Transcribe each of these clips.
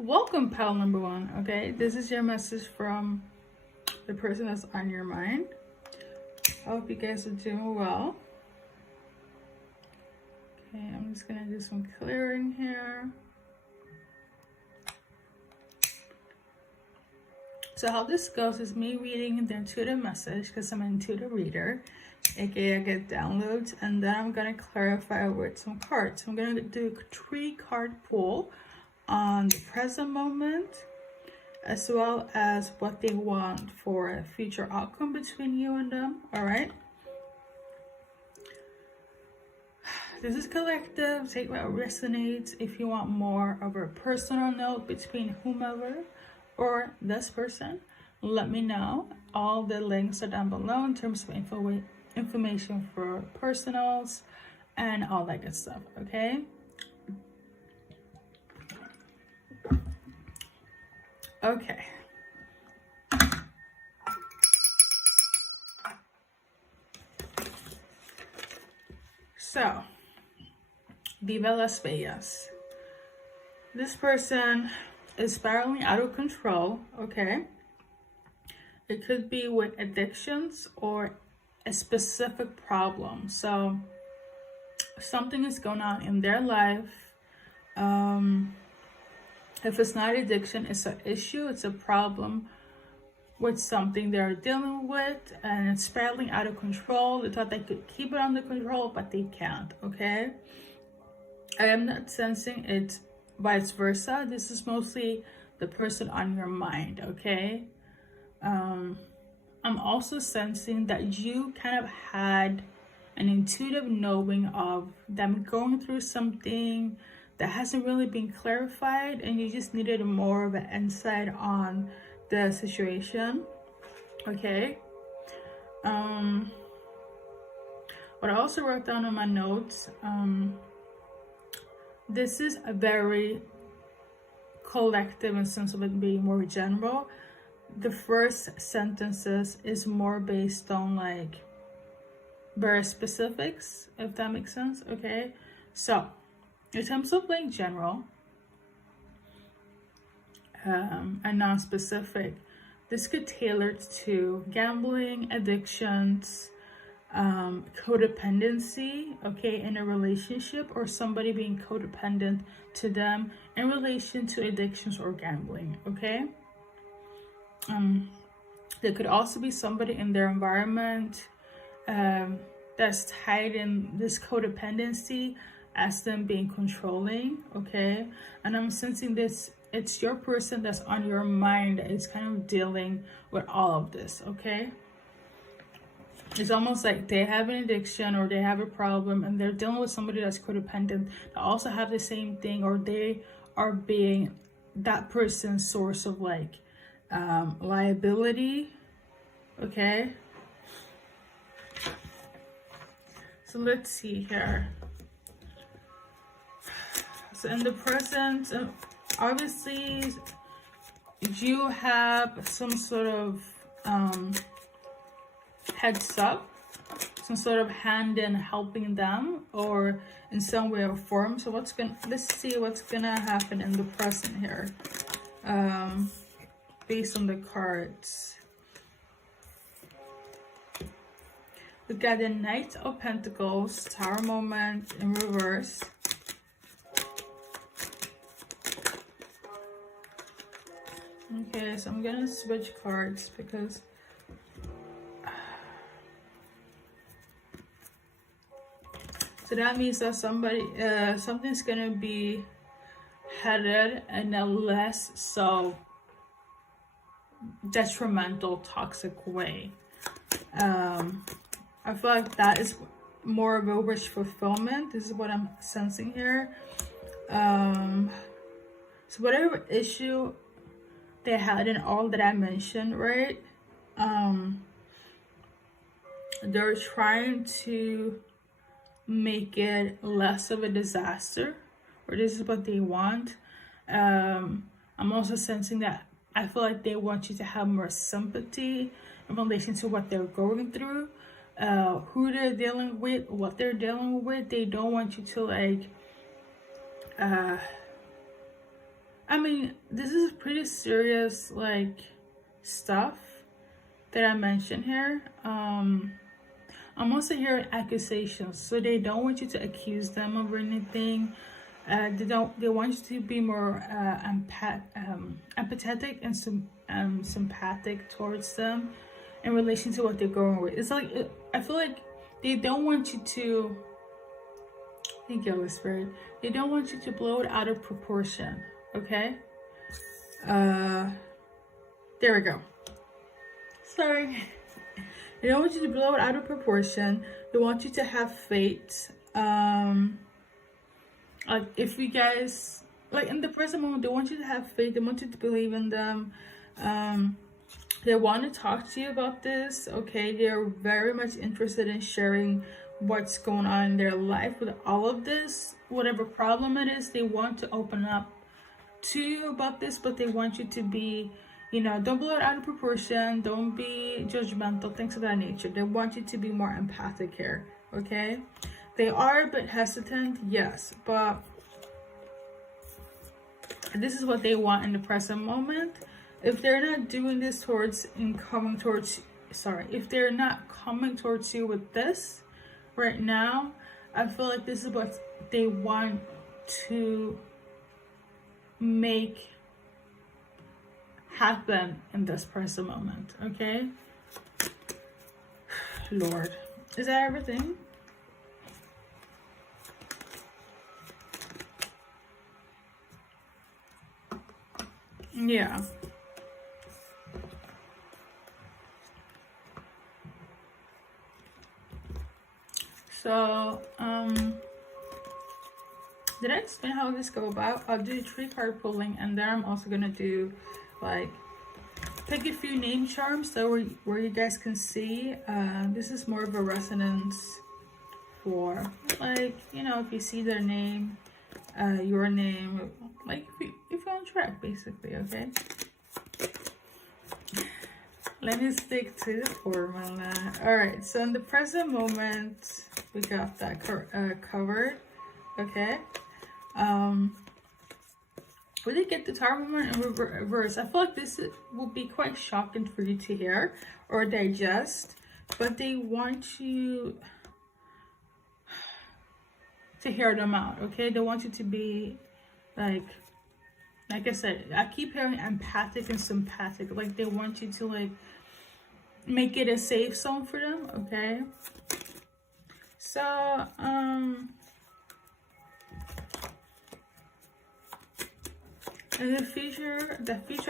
Welcome, pal number one. Okay, this is your message from the person that's on your mind. I hope you guys are doing well. Okay, I'm just gonna do some clearing here. So how this goes is me reading the intuitive message because I'm an intuitive reader, aka I get downloads, and then I'm gonna clarify with some cards. So I'm gonna do a 3-card pull on the present moment, as well as what they want for a future outcome between you and them. All right, this is collective. Take what resonates. If you want more of a personal note between whomever or this person, let me know. All the links are down below in terms of information for personals and all that good stuff. Okay, okay. So, Viva Las Vegas. This person is spiraling out of control, okay? It could be with addictions or a specific problem. So, something is going on in their life. If it's not addiction, it's an issue, it's a problem with something they're dealing with, and it's spiraling out of control. They thought they could keep it under control, but they can't, okay? I am not sensing it vice versa. This is mostly the person on your mind, okay? I'm also sensing that you kind of had an intuitive knowing of them going through something that hasn't really been clarified, and you just needed more of an insight on the situation, okay? What I also wrote down in my notes, this is a very collective in sense of it being more general. The first sentences is more based on like very specifics, if that makes sense, okay? So in terms of like general and non-specific, this could tailor to gambling, addictions, codependency, okay, in a relationship, or somebody being codependent to them in relation to addictions or gambling, okay? There could also be somebody in their environment that's tied in this codependency as them being controlling, okay? And I'm sensing this, it's your person that's on your mind that is kind of dealing with all of this, okay? It's almost like they have an addiction or they have a problem and they're dealing with somebody that's codependent that also have the same thing, or they are being that person's source of like liability, okay? So let's see here. So in the present, obviously you have some sort of heads up, some sort of hand in helping them or in some way or form. So let's see what's gonna happen in the present here, based on the cards. We got the Knight of Pentacles, Tower moment in reverse. Okay, so I'm gonna switch cards because so that means that something's gonna be headed in a less so detrimental, toxic way. I feel like that is more of a wish fulfillment. This is what I'm sensing here. So whatever issue they had in all that I mentioned, right? They're trying to make it less of a disaster, or this is what they want. I'm also sensing that I feel like they want you to have more sympathy in relation to what they're going through, who they're dealing with, what they're dealing with. They don't want you to like I mean, this is pretty serious, like, stuff that I mentioned here. I'm also hearing accusations, so they don't want you to accuse them of anything. They want you to be more empathetic and sympathetic towards them in relation to what they're going with. It's like, I feel like they don't want you to, thank you, Holy Spirit, they don't want you to blow it out of proportion, okay? There we go. Sorry. They don't want you to blow it out of proportion. They want you to have faith. Like, if you guys, like, in the present moment, they want you to have faith. They want you to believe in them. They want to talk to you about this, okay? They're very much interested in sharing what's going on in their life with all of this. Whatever problem it is, they want to open up to you about this, but they want you to be, you know, don't blow it out of proportion. Don't be judgmental, things of that nature. They want you to be more empathic here, okay? They are a bit hesitant, yes, but this is what they want in the present moment. If they're not doing this if they're not coming towards you with this right now, I feel like this is what they want to make happen in this present moment, okay? Lord, is that everything? Yeah. So, did I explain how this go about? I'll do 3 card pulling, and then I'm also gonna do, like, pick a few name charms so where you guys can see. This is more of a resonance for, like, you know, if you see their name, your name, like, if you're on track, basically, okay? Let me stick to the formula. All right, so in the present moment, we got that covered, okay? We did get the Tower moment in reverse. I feel like this will be quite shocking for you to hear or digest, but they want you to hear them out, okay? They want you to be, like I said, I keep hearing empathic and sympathetic. Like, they want you to, like, make it a safe zone for them, okay? So, in the future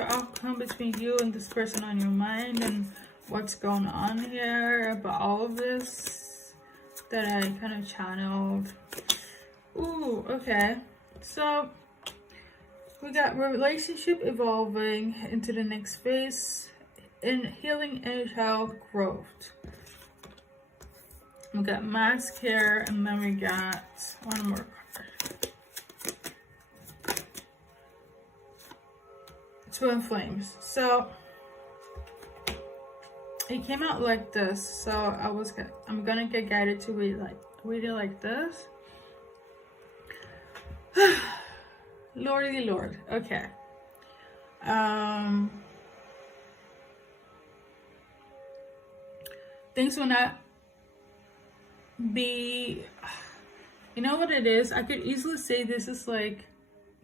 outcome between you and this person on your mind, and what's going on here about all of this that I kind of channeled. Ooh, okay. So, we got relationship evolving into the next phase in healing inner child growth. We got mask here, and then we got one more card. Twin flames. So it came out like this. So I'm gonna get guided to read it like this. Lordy Lord. Okay. Things will not be, you know what it is? I could easily say this is like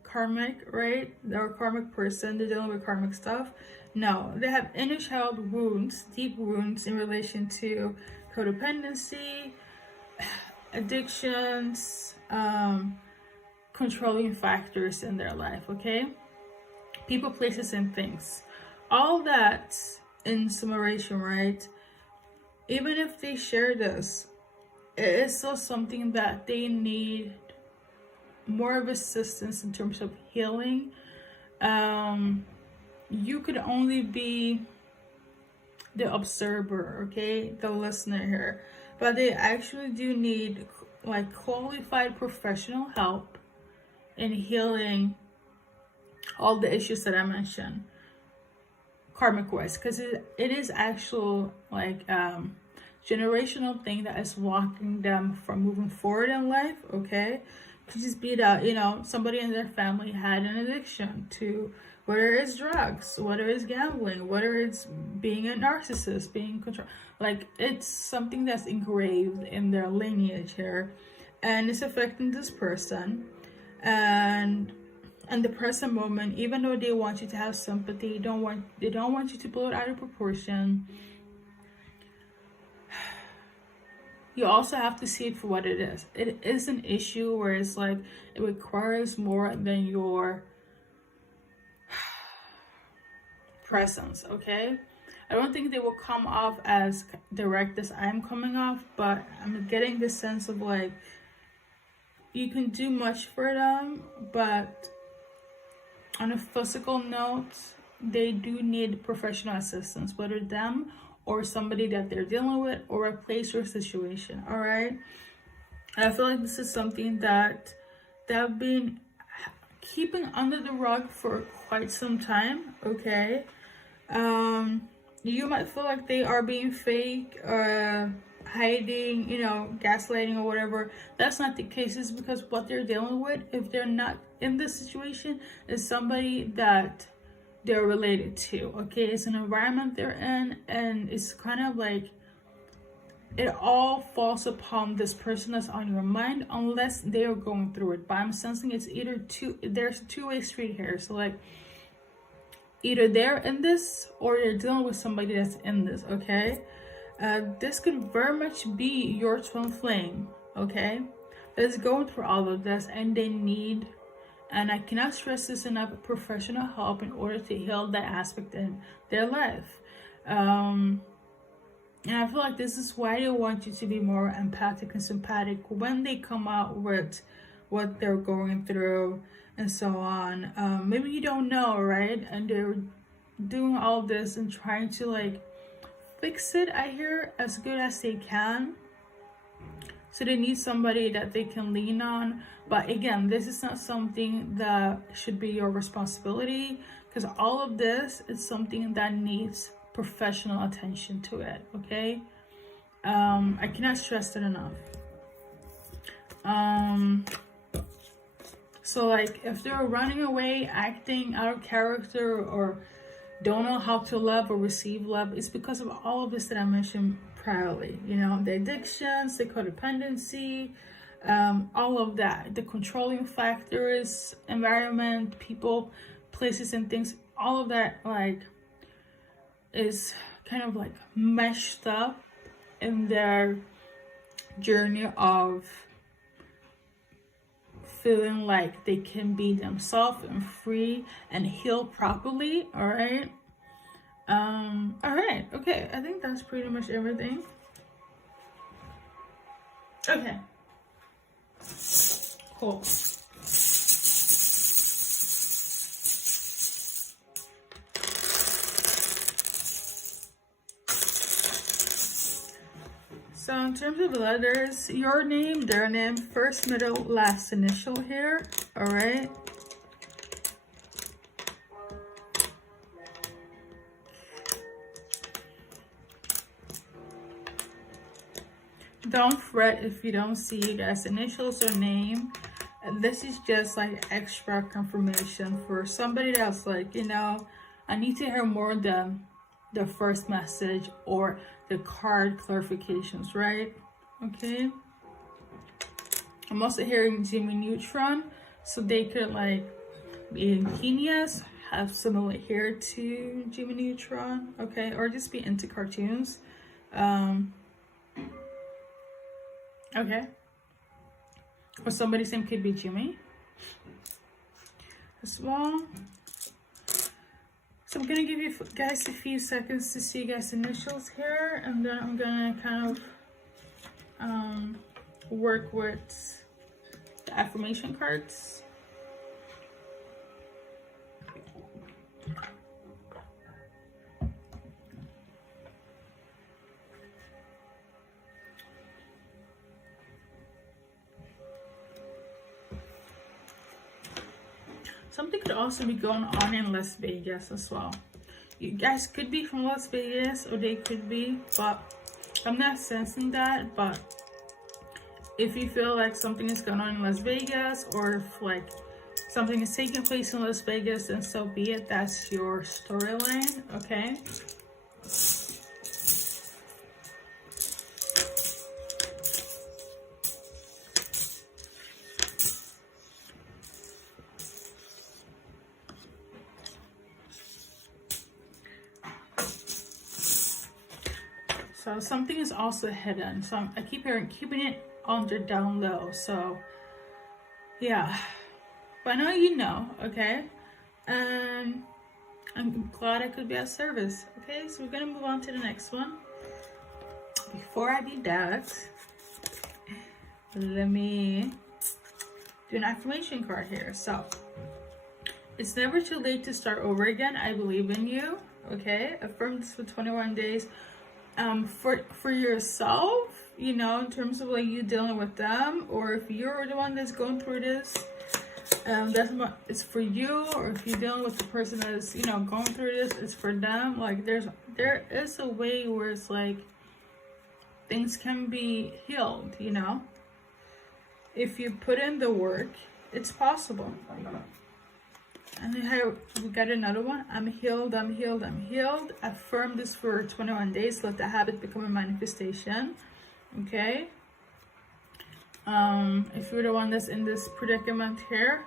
karmic, right? They're a karmic person, they're dealing with karmic stuff. No, they have inner child wounds, deep wounds in relation to codependency, addictions, controlling factors in their life, okay? People, places, and things. All that in summation, right? Even if they share this, it is still something that they need more of assistance in terms of healing. You could only be the observer, okay, the listener here, but they actually do need like qualified professional help in healing all the issues that I mentioned karmic wise, because it is actual like generational thing that is walking them from moving forward in life, okay? Could just be that, you know, somebody in their family had an addiction to, whether it's drugs, whether it's gambling, whether it's being a narcissist, being control, like it's something that's engraved in their lineage here, and it's affecting this person. And the present moment, even though they want you to have sympathy, they don't want you to blow it out of proportion. You also have to see it for what it is. It is an issue where it's like it requires more than your presence, okay? I don't think they will come off as direct as I'm coming off, but I'm getting the sense of like you can do much for them, but on a physical note, they do need professional assistance, whether them or somebody that they're dealing with, or a place or situation, all right? I feel like this is something that they've been keeping under the rug for quite some time, okay? You might feel like they are being fake, hiding, you know, gaslighting or whatever. That's not the case. It's because what they're dealing with, if they're not in this situation, is somebody that they're related to, okay? It's an environment they're in, and it's kind of like it all falls upon this person that's on your mind, unless they are going through it. But I'm sensing it's either there's a two-way street here. So like either they're in this or they're dealing with somebody that's in this, okay? This could very much be your twin flame, okay? That's going through all of this, and they need, and I cannot stress this enough, professional help in order to heal that aspect in their life. And I feel like this is why they want you to be more empathic and sympathetic when they come out with what they're going through and so on. Maybe you don't know, right? And they're doing all this and trying to like fix it, I hear, as good as they can. So they need somebody that they can lean on. But again, this is not something that should be your responsibility, because all of this is something that needs professional attention to it, okay? I cannot stress that enough. So like if they're running away, acting out of character, or don't know how to love or receive love, it's because of all of this that I mentioned priorly. You know, the addictions, the codependency, all of that, the controlling factors, environment, people, places, and things, all of that like is kind of like meshed up in their journey of feeling like they can be themselves and free and heal properly. All right. Okay, I think that's pretty much everything. Okay, cool. So in terms of letters, your name, their name, first, middle, last initial here, all right? Don't fret if you don't see you guys' initials or name. This is just like extra confirmation for somebody that's like, you know, I need to hear more than the first message or the card clarifications, right? Okay. I'm also hearing Jimmy Neutron, so they could like be ingenious, have similar hair to Jimmy Neutron, okay, or just be into cartoons. Okay. Or somebody's name could be Jimmy as well. So I'm gonna give you guys a few seconds to see you guys' initials here, and then I'm gonna kind of work with the affirmation cards. Something could also be going on in Las Vegas as well. You guys could be from Las Vegas, or they could be, but I'm not sensing that. But if you feel like something is going on in Las Vegas, or if like something is taking place in Las Vegas, then so be it. That's your storyline, okay? So something is also hidden. So I keep hearing keeping it under down low. So yeah, but now you know, okay? And I'm glad I could be of service. Okay, so we're gonna move on to the next one. Before I do that, let me do an affirmation card here. So it's never too late to start over again. I believe in you. Okay, affirm this for 21 days. For yourself, you know, in terms of like you dealing with them, or if you're the one that's going through this, it's for you. Or if you're dealing with the person that is, you know, going through this, it's for them. Like there is a way where it's like things can be healed, you know, if you put in the work. It's possible. And we got another one. I'm healed, I'm healed, I'm healed. Affirm this for 21 days. Let the habit become a manifestation. Okay. If you're the one that's in this predicament here.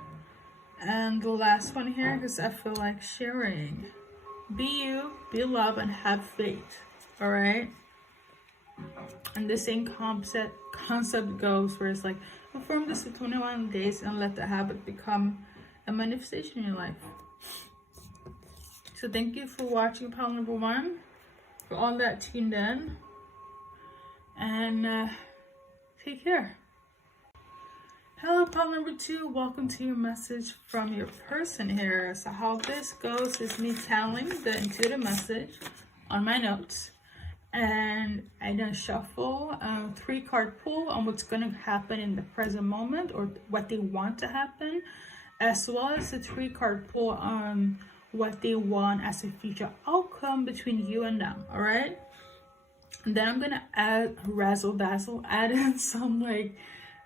And the last one here, because I feel like sharing. Be you, be love, and have faith. All right. And the same concept goes where it's like, affirm this for 21 days and let the habit become a manifestation in your life. So thank you for watching pile number 1, for all that tuned in, and take care. Hello pile number 2, welcome to your message from your person here. So how this goes is me telling the intuitive message on my notes, and I then shuffle 3-card pull on what's going to happen in the present moment, or what they want to happen, as well as a 3-card pull on what they want as a future outcome between you and them. All right, and then I'm gonna add razzle dazzle, add in some like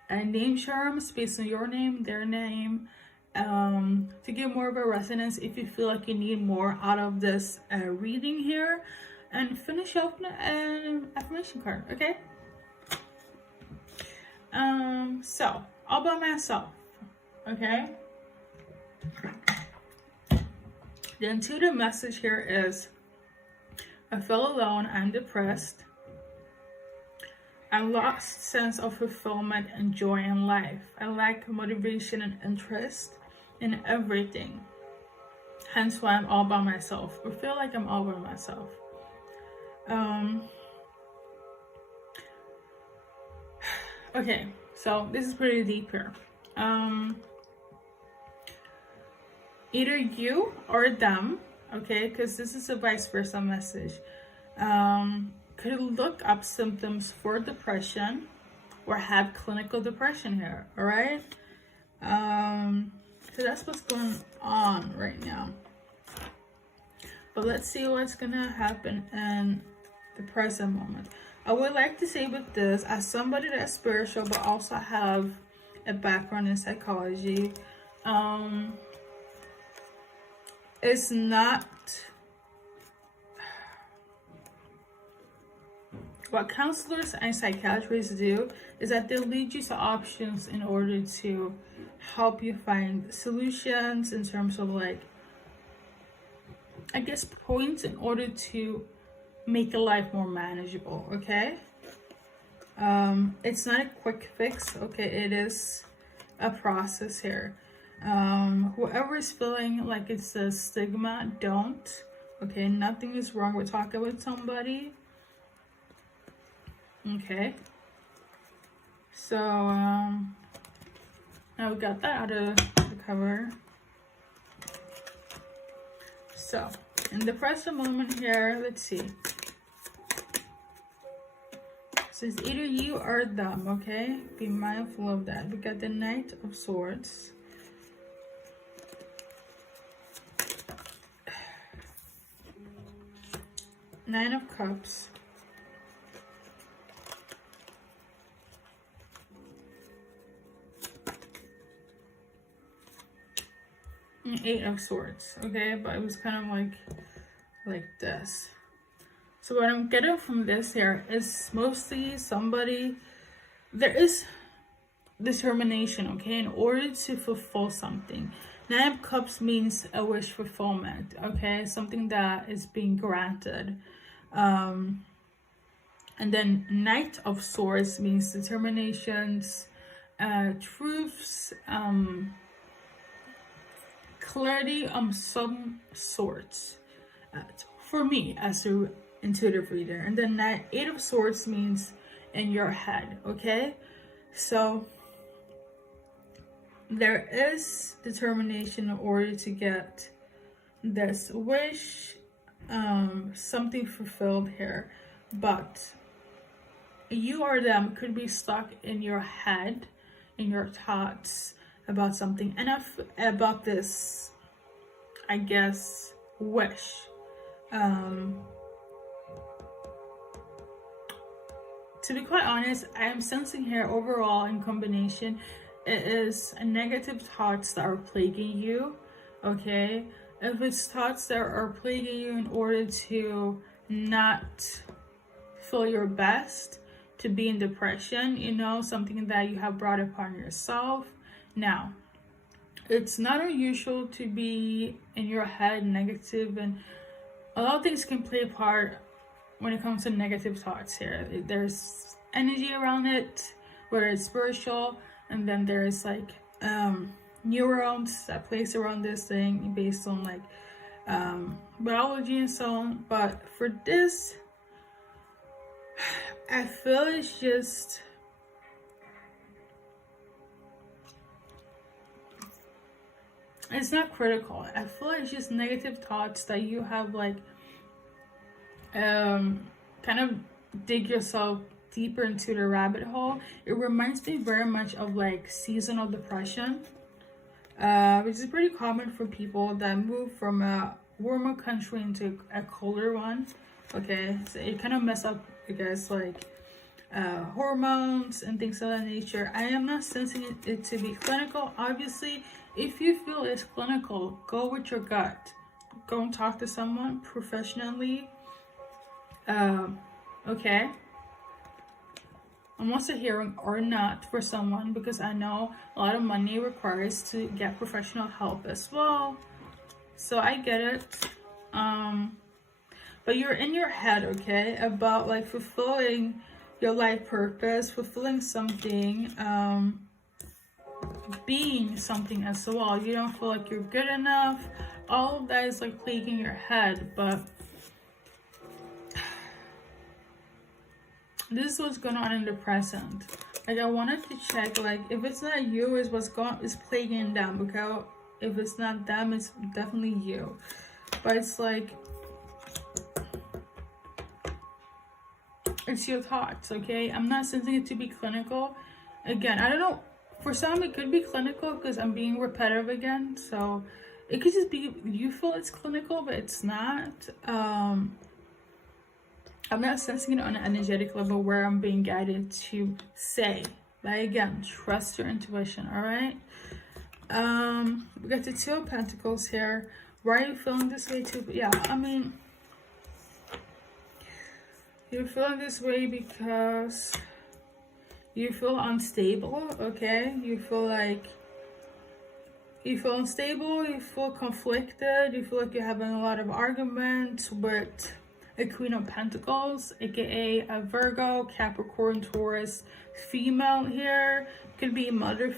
name charms based on your name, their name, to give more of a resonance if you feel like you need more out of this reading here, and finish off an affirmation card. Okay, so all by myself. Okay, the intuitive message here is, I feel alone, I'm depressed, I lost sense of fulfillment and joy in life, I lack motivation and interest in everything, hence why I'm all by myself, or feel like I'm all by myself. Okay, so this is pretty deep here. Either you or them, okay, because this is a vice versa message, could look up symptoms for depression or have clinical depression here. All right, so that's what's going on right now. But let's see what's gonna happen in the present moment. I would like to say with this, as somebody that's spiritual but also have a background in psychology, it's not what counselors and psychiatrists do is that they lead you to options in order to help you find solutions in terms of like, I guess, points in order to make your life more manageable. Okay, it's not a quick fix. Okay, it is a process here. Whoever is feeling like it's a stigma, don't. Okay, nothing is wrong with talking with somebody. Okay, so now we got that out of the cover. So in the present moment here, let's see, so it's either you or them. Okay, be mindful of that. We got the Knight of Swords, Nine of Cups, Eight of Swords, okay? But it was kind of like this. So what I'm getting from this here is mostly somebody, there is determination, okay, in order to fulfill something. Nine of Cups means a wish fulfillment, okay, something that is being granted. And then Knight of Swords means determinations, truths, clarity of some sorts, for me as a intuitive reader. And then Eight of Swords means in your head, okay? So there is determination in order to get this wish, something fulfilled here, but you or them could be stuck in your head, in your thoughts about something, and about this, I guess, wish. To be quite honest, I am sensing here overall in combination, it is negative thoughts that are plaguing you, okay? If it's thoughts that are plaguing you in order to not feel your best, to be in depression, you know, something that you have brought upon yourself. Now, it's not unusual to be in your head negative, and a lot of things can play a part when it comes to negative thoughts here. There's energy around it, whether it's spiritual, and then there's like neurons that place around this thing based on like biology and so on. But for this, I feel it's just it's not critical. I feel it's just negative thoughts that you have like kind of dig yourself deeper into the rabbit hole. It reminds me very much of like seasonal depression, which is pretty common for people that move from a warmer country into a colder one. Okay, so it kind of mess up, I guess, like hormones and things of that nature. I am not sensing it to be clinical. Obviously, if you feel it's clinical, go with your gut. Go and talk to someone professionally. Okay. Almost a hearing or not for someone, because I know a lot of money requires to get professional help as well. So I get it. But you're in your head, okay, about like fulfilling your life purpose, fulfilling something, being something as well. You don't feel like you're good enough. All of that is like plaguing your head, but this is what's going on in the present. Like, I wanted to check, like, if it's not you, is plaguing them, because if it's not them, it's definitely you. But it's like, it's your thoughts, okay? I'm not sensing it to be clinical. Again, I don't know. For some, it could be clinical because I'm being repetitive again. So it could just be you feel it's clinical, but it's not. I'm not sensing it on an energetic level where I'm being guided to say. But again, trust your intuition, all right? We got the Two of Pentacles here. Why are you feeling this way too? Yeah, I mean, you're feeling this way because you feel unstable, okay? You feel unstable, you feel conflicted, you feel like you're having a lot of arguments with a Queen of Pentacles, aka a Virgo, Capricorn, Taurus female here. Could be mother,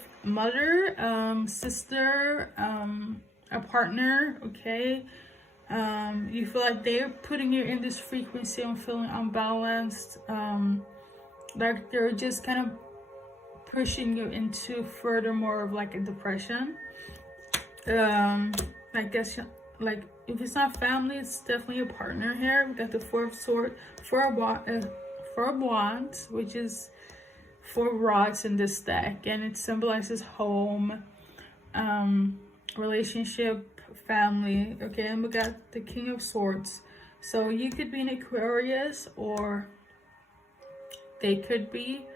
sister, a partner, okay? You feel like they're putting you in this frequency and feeling unbalanced. Like they're just kind of pushing you into furthermore of like a depression. I guess like if it's not family, it's definitely a partner here. We got the Four of Swords, Four of Wands, which is 4 rods in this deck, and it symbolizes home, relationship, family. Okay, and we got the King of Swords. So you could be an Aquarius, or they could be.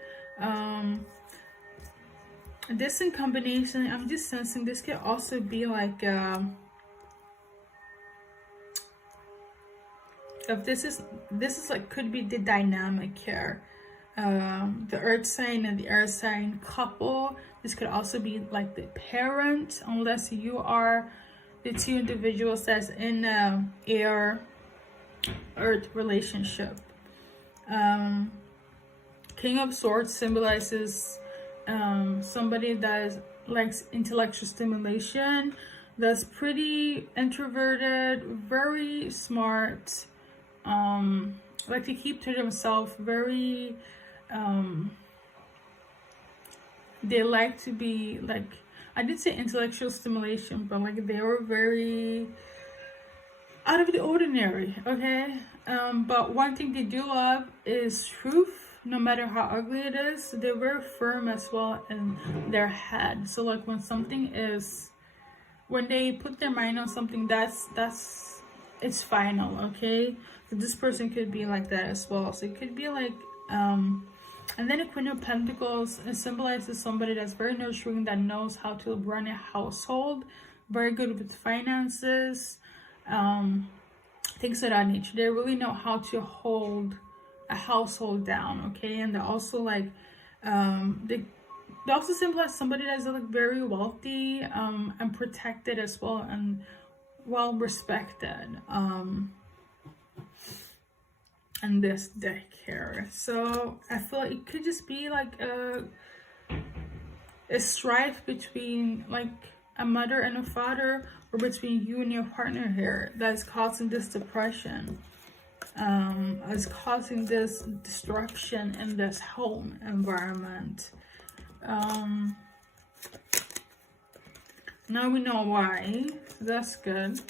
This in combination, I'm just sensing this could also be like if this is like, could be the dynamic here. The earth sign and the air sign couple. This could also be like the parent, unless you are the two individuals that's in air earth relationship. King of Swords symbolizes somebody that likes intellectual stimulation, that's pretty introverted, very smart, like to keep to themselves, very they like to be like, I did say intellectual stimulation, but like they were very out of the ordinary, okay? But one thing they do love is truth, no matter how ugly it is. They're very firm as well in their head. So like when something is, when they put their mind on something, that's it's final, okay? So this person could be like that as well. So it could be like and then the Queen of Pentacles, it symbolizes somebody that's very nurturing, that knows how to run a household, very good with finances, things of that nature. They really know how to hold a household down, okay? And they're also like they also symbolize somebody that's like very wealthy and protected as well, and well respected in this deck here. So I feel it could just be like a strife between like a mother and a father, or between you and your partner here, that's causing this depression, is causing this disruption in this home environment. Now we know why, so that's good.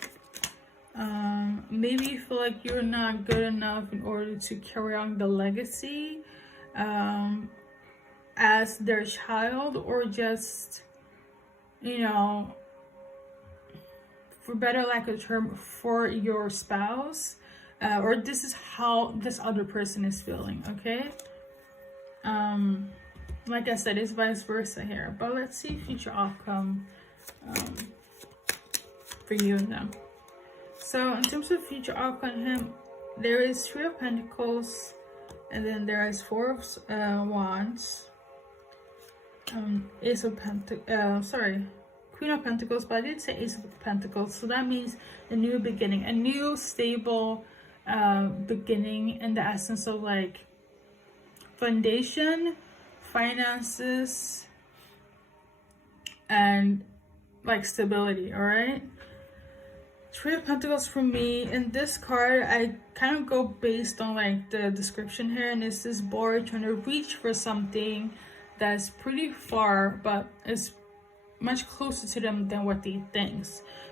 Maybe you feel like you're not good enough in order to carry on the legacy as their child, or just, you know, for better lack of term, for your spouse, or this is how this other person is feeling, okay? Like I said, it's vice versa here, but let's see future outcome for you and them. So in terms of future outcome, him, there is Three of Pentacles, and then there is Four of Wands, Ace of Pentacles, Queen of Pentacles, but I did say Ace of Pentacles, so that means a new beginning, a new stable beginning, in the essence of like foundation, finances, and like stability. All right, Three of Pentacles for me. In this card, I kind of go based on like the description here, and it's this boy trying to reach for something that's pretty far, but it's much closer to them than what they think.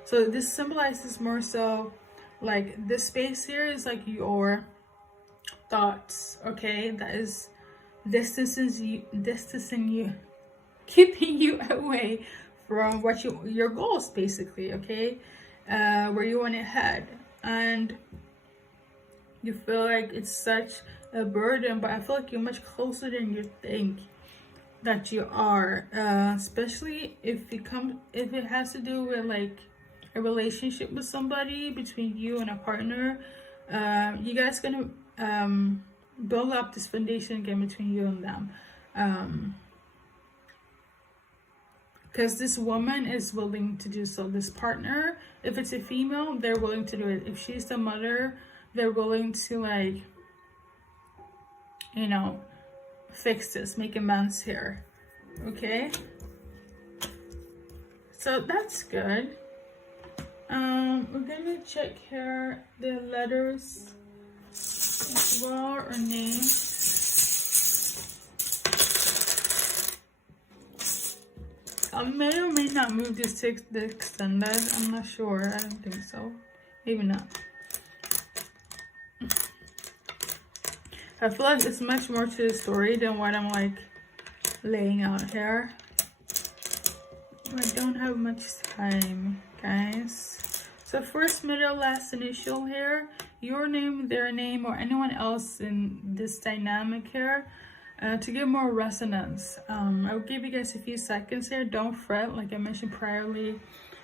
So this symbolizes more so like this space here is like your thoughts, okay? That is distancing you, keeping you away from what your goals, basically, okay? Where you want to head, and you feel like it's such a burden, but I feel like you're much closer than you think that you are, especially if it has to do with like a relationship with somebody, between you and a partner. You guys gonna build up this foundation again between you and them, because this woman is willing to do so. This partner, if it's a female, they're willing to do it. If she's the mother, they're willing to, like, you know, fix this, make amends here, okay? So that's good. We're gonna check here the letters as well, or names. I may or may not move this to the extended. I'm not sure. I don't think so. Maybe not. I feel like it's much more to the story than what I'm like laying out here. I don't have much time, guys. So first, middle, last initial here. Your name, their name, or anyone else in this dynamic here. to get more resonance. I'll give you guys a few seconds here. Don't fret, like I mentioned priorly.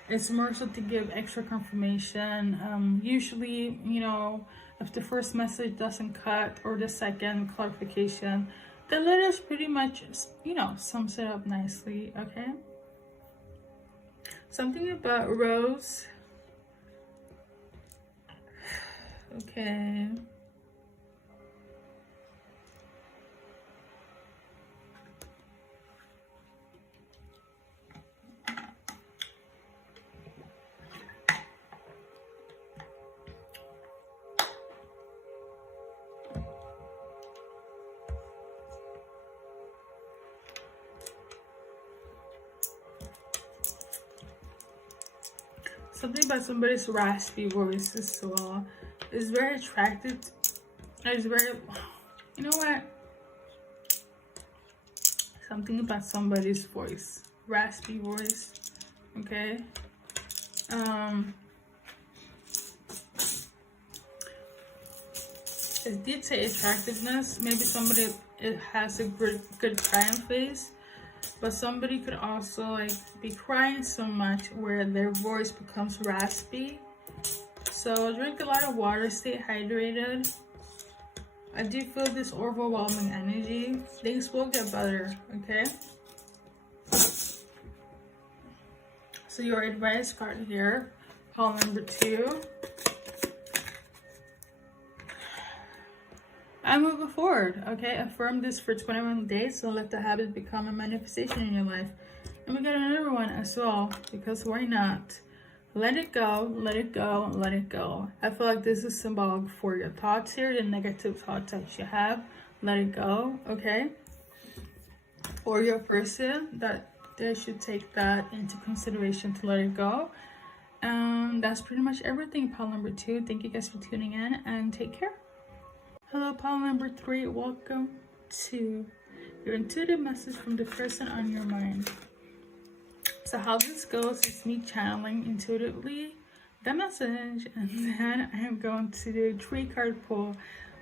It's more so to give extra confirmation. Usually, you know, if the first message doesn't cut or the second clarification, the letters pretty much, you know, sums it up nicely, okay? Something about Rose. Okay. Something about somebody's raspy voice as well. It's very attractive. It's very, you know what? Something about somebody's voice. Raspy voice. Okay. It did say attractiveness. Maybe somebody has a good crying face. But somebody could also like be crying so much where their voice becomes raspy. So drink a lot of water, stay hydrated. I do feel this overwhelming energy. Things will get better, okay? So your advice card here, call number 2. I'm moving forward, okay? Affirm this for 21 days, so let the habit become a manifestation in your life. And we got another one as well, because why not? Let it go, let it go, let it go. I feel like this is symbolic for your thoughts here, the negative thoughts that you have. Let it go, okay? Or your person, that they should take that into consideration to let it go. That's pretty much everything, pile number 2. Thank you guys for tuning in, and take care. Hello, pile number 3. Welcome to your intuitive message from the person on your mind. So how this goes is me channeling intuitively the message, and then I am going to do a 3-card pull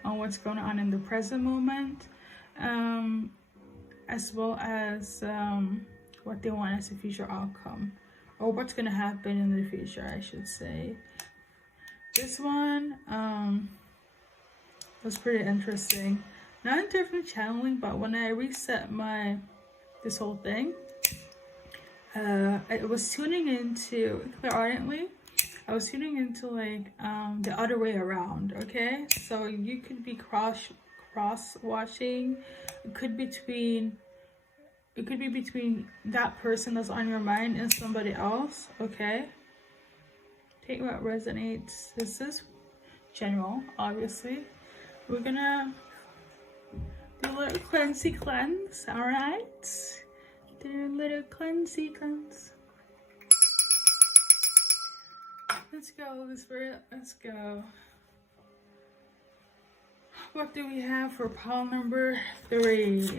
on what's going on in the present moment, as well as what they want as a future outcome, or what's going to happen in the future, I should say. This one was pretty interesting. Not in terms of channeling, but when I reset this whole thing, I was tuning into clairaudiently. I was tuning into like the other way around, okay? So you could be cross watching. It could be between that person that's on your mind and somebody else, okay? Take what resonates. This is general, obviously. We're gonna do a little cleanse, alright? Do a little cleanse. Let's go, let's go. What do we have for pile number 3?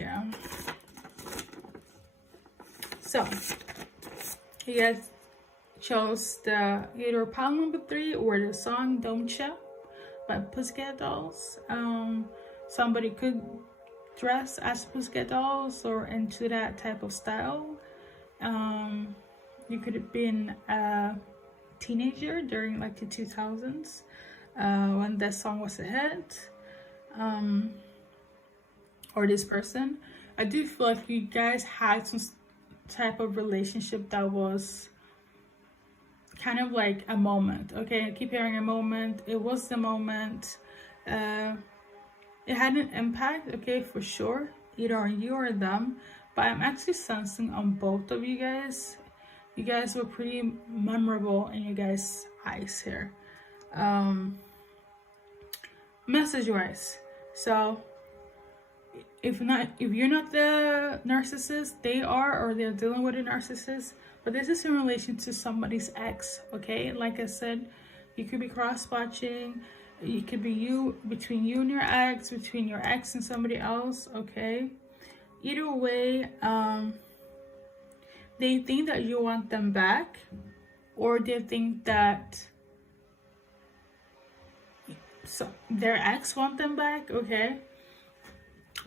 So, you guys chose either pile number 3 or the song Dontcha by Pussycat Dolls. Somebody could dress as Pussycat Dolls or into that type of style. You could have been a teenager during like the 2000s when that song was a hit, or this person. I do feel like you guys had some type of relationship that was kind of like a moment, okay? I keep hearing a moment. It was the moment. It had an impact, okay, for sure, either on you or them, but I'm actually sensing on both of you guys. You guys were pretty memorable in your guys' eyes here. Message wise, so if you're not the narcissist, they are, or they're dealing with a narcissist, but this is in relation to somebody's ex, okay? Like I said, you could be cross-watching. It could be between you and your ex, between your ex and somebody else, okay? Either way, they think that you want them back, or they think that their ex want them back, okay?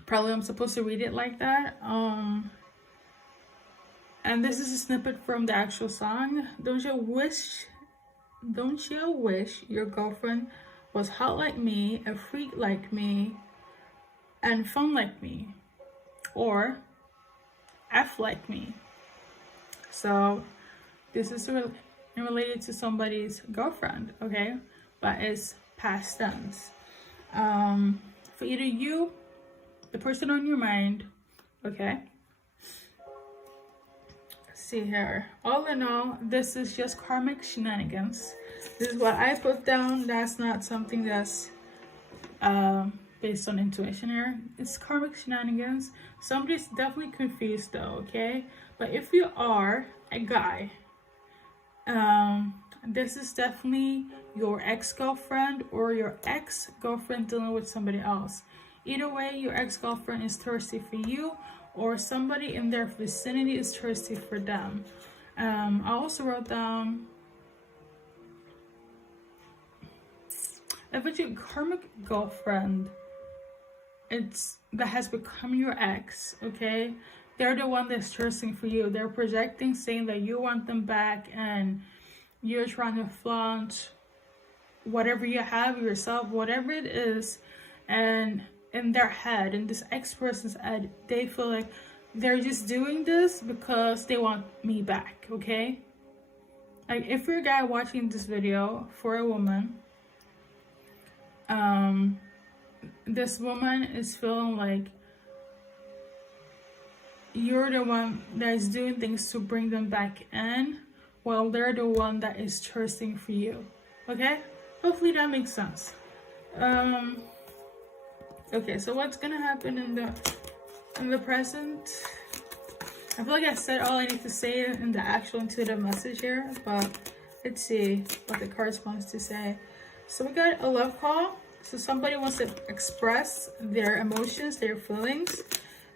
Probably I'm supposed to read it like that. And this is a snippet from the actual song. Don't you wish your girlfriend was hot like me, a freak like me, and fun like me, or F like me? So this is related to somebody's girlfriend, okay? But it's past tense. For either you, the person on your mind, okay? Let's see here. All in all, this is just karmic shenanigans. This is what I put down. That's not something that's based on intuition here. It's karmic shenanigans. Somebody's definitely confused though, okay? But if you are a guy, this is definitely your ex-girlfriend or your ex-girlfriend dealing with somebody else. Either way, your ex-girlfriend is thirsty for you, or somebody in their vicinity is thirsty for them. I also wrote down, if it's your karmic girlfriend, that has become your ex, okay? They're the one that's thirsting for you. They're projecting, saying that you want them back, and you're trying to flaunt whatever you have yourself, whatever it is, and in their head, in this ex-person's head, they feel like they're just doing this because they want me back, okay? Like, if you're a guy watching this video for a woman, this woman is feeling like you're the one that is doing things to bring them back in, while they're the one that is thirsting for you, okay? Hopefully that makes sense. Okay, so what's gonna happen in the present? I feel like I said all I need to say in the actual intuitive message here, but let's see what the cards wants to say. So we got a love call. So somebody wants to express their emotions, their feelings.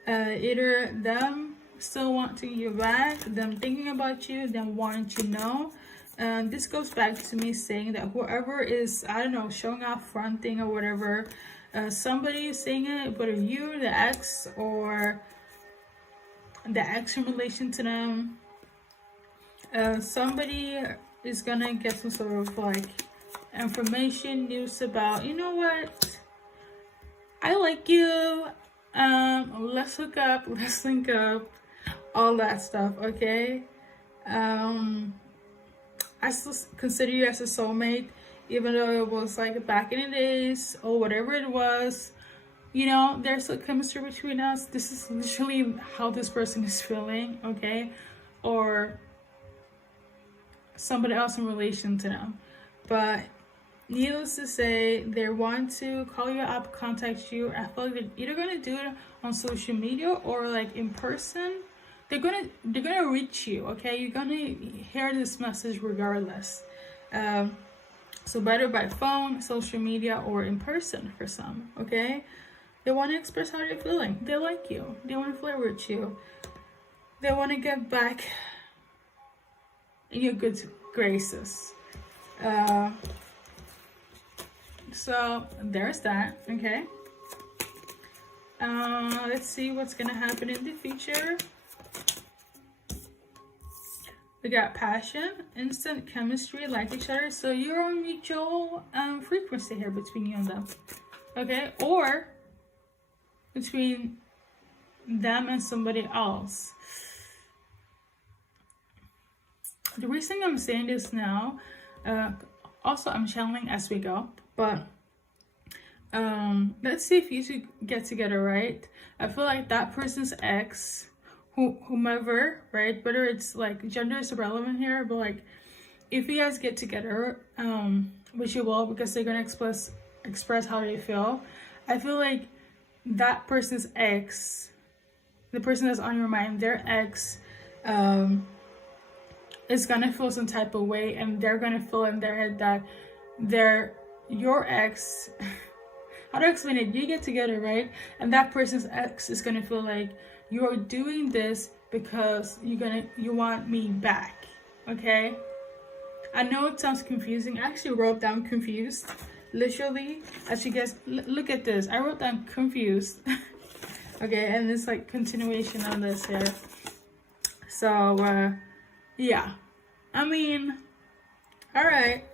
Either them still wanting you back, them thinking about you, them wanting to know. And this goes back to me saying that whoever is, I don't know, showing off, fronting or whatever, somebody is saying it, whether you, the ex, or the ex in relation to them, somebody is gonna get some sort of like information, news about, you know what, I like you, let's hook up, let's link up, all that stuff, okay? I still consider you as a soulmate, even though it was like back in the days or whatever it was. You know, there's a chemistry between us. This is literally how this person is feeling, okay? Or somebody else in relation to them. But needless to say, they want to call you up, contact you. I feel like they're either gonna do it on social media or like in person. They're gonna reach you, okay? You're gonna hear this message regardless. So better by phone, social media, or in person for some, okay? They want to express how they're feeling. They like you. They want to flirt with you. They want to get back in your good graces. So there's that, okay? Let's see what's gonna happen in the future. We got passion, instant chemistry, like each other. So you're on mutual frequency here between you and them, okay? Or between them and somebody else. The reason I'm saying this now, also I'm channeling as we go, but let's see if you two get together, right? I feel like that person's ex, whomever, right? Whether it's like gender is irrelevant here, but like if you guys get together, which you will, because they're gonna express how they feel. I feel like that person's ex, the person that's on your mind, their ex, is gonna feel some type of way, and they're gonna feel in their head that your ex. How to explain it? You get together, right? And that person's ex is gonna feel like you're doing this because you want me back, okay? I know it sounds confusing. I actually wrote down confused, literally. As you guys look at this, I wrote down confused. Okay, and it's like continuation on this here. So yeah, I mean, all right.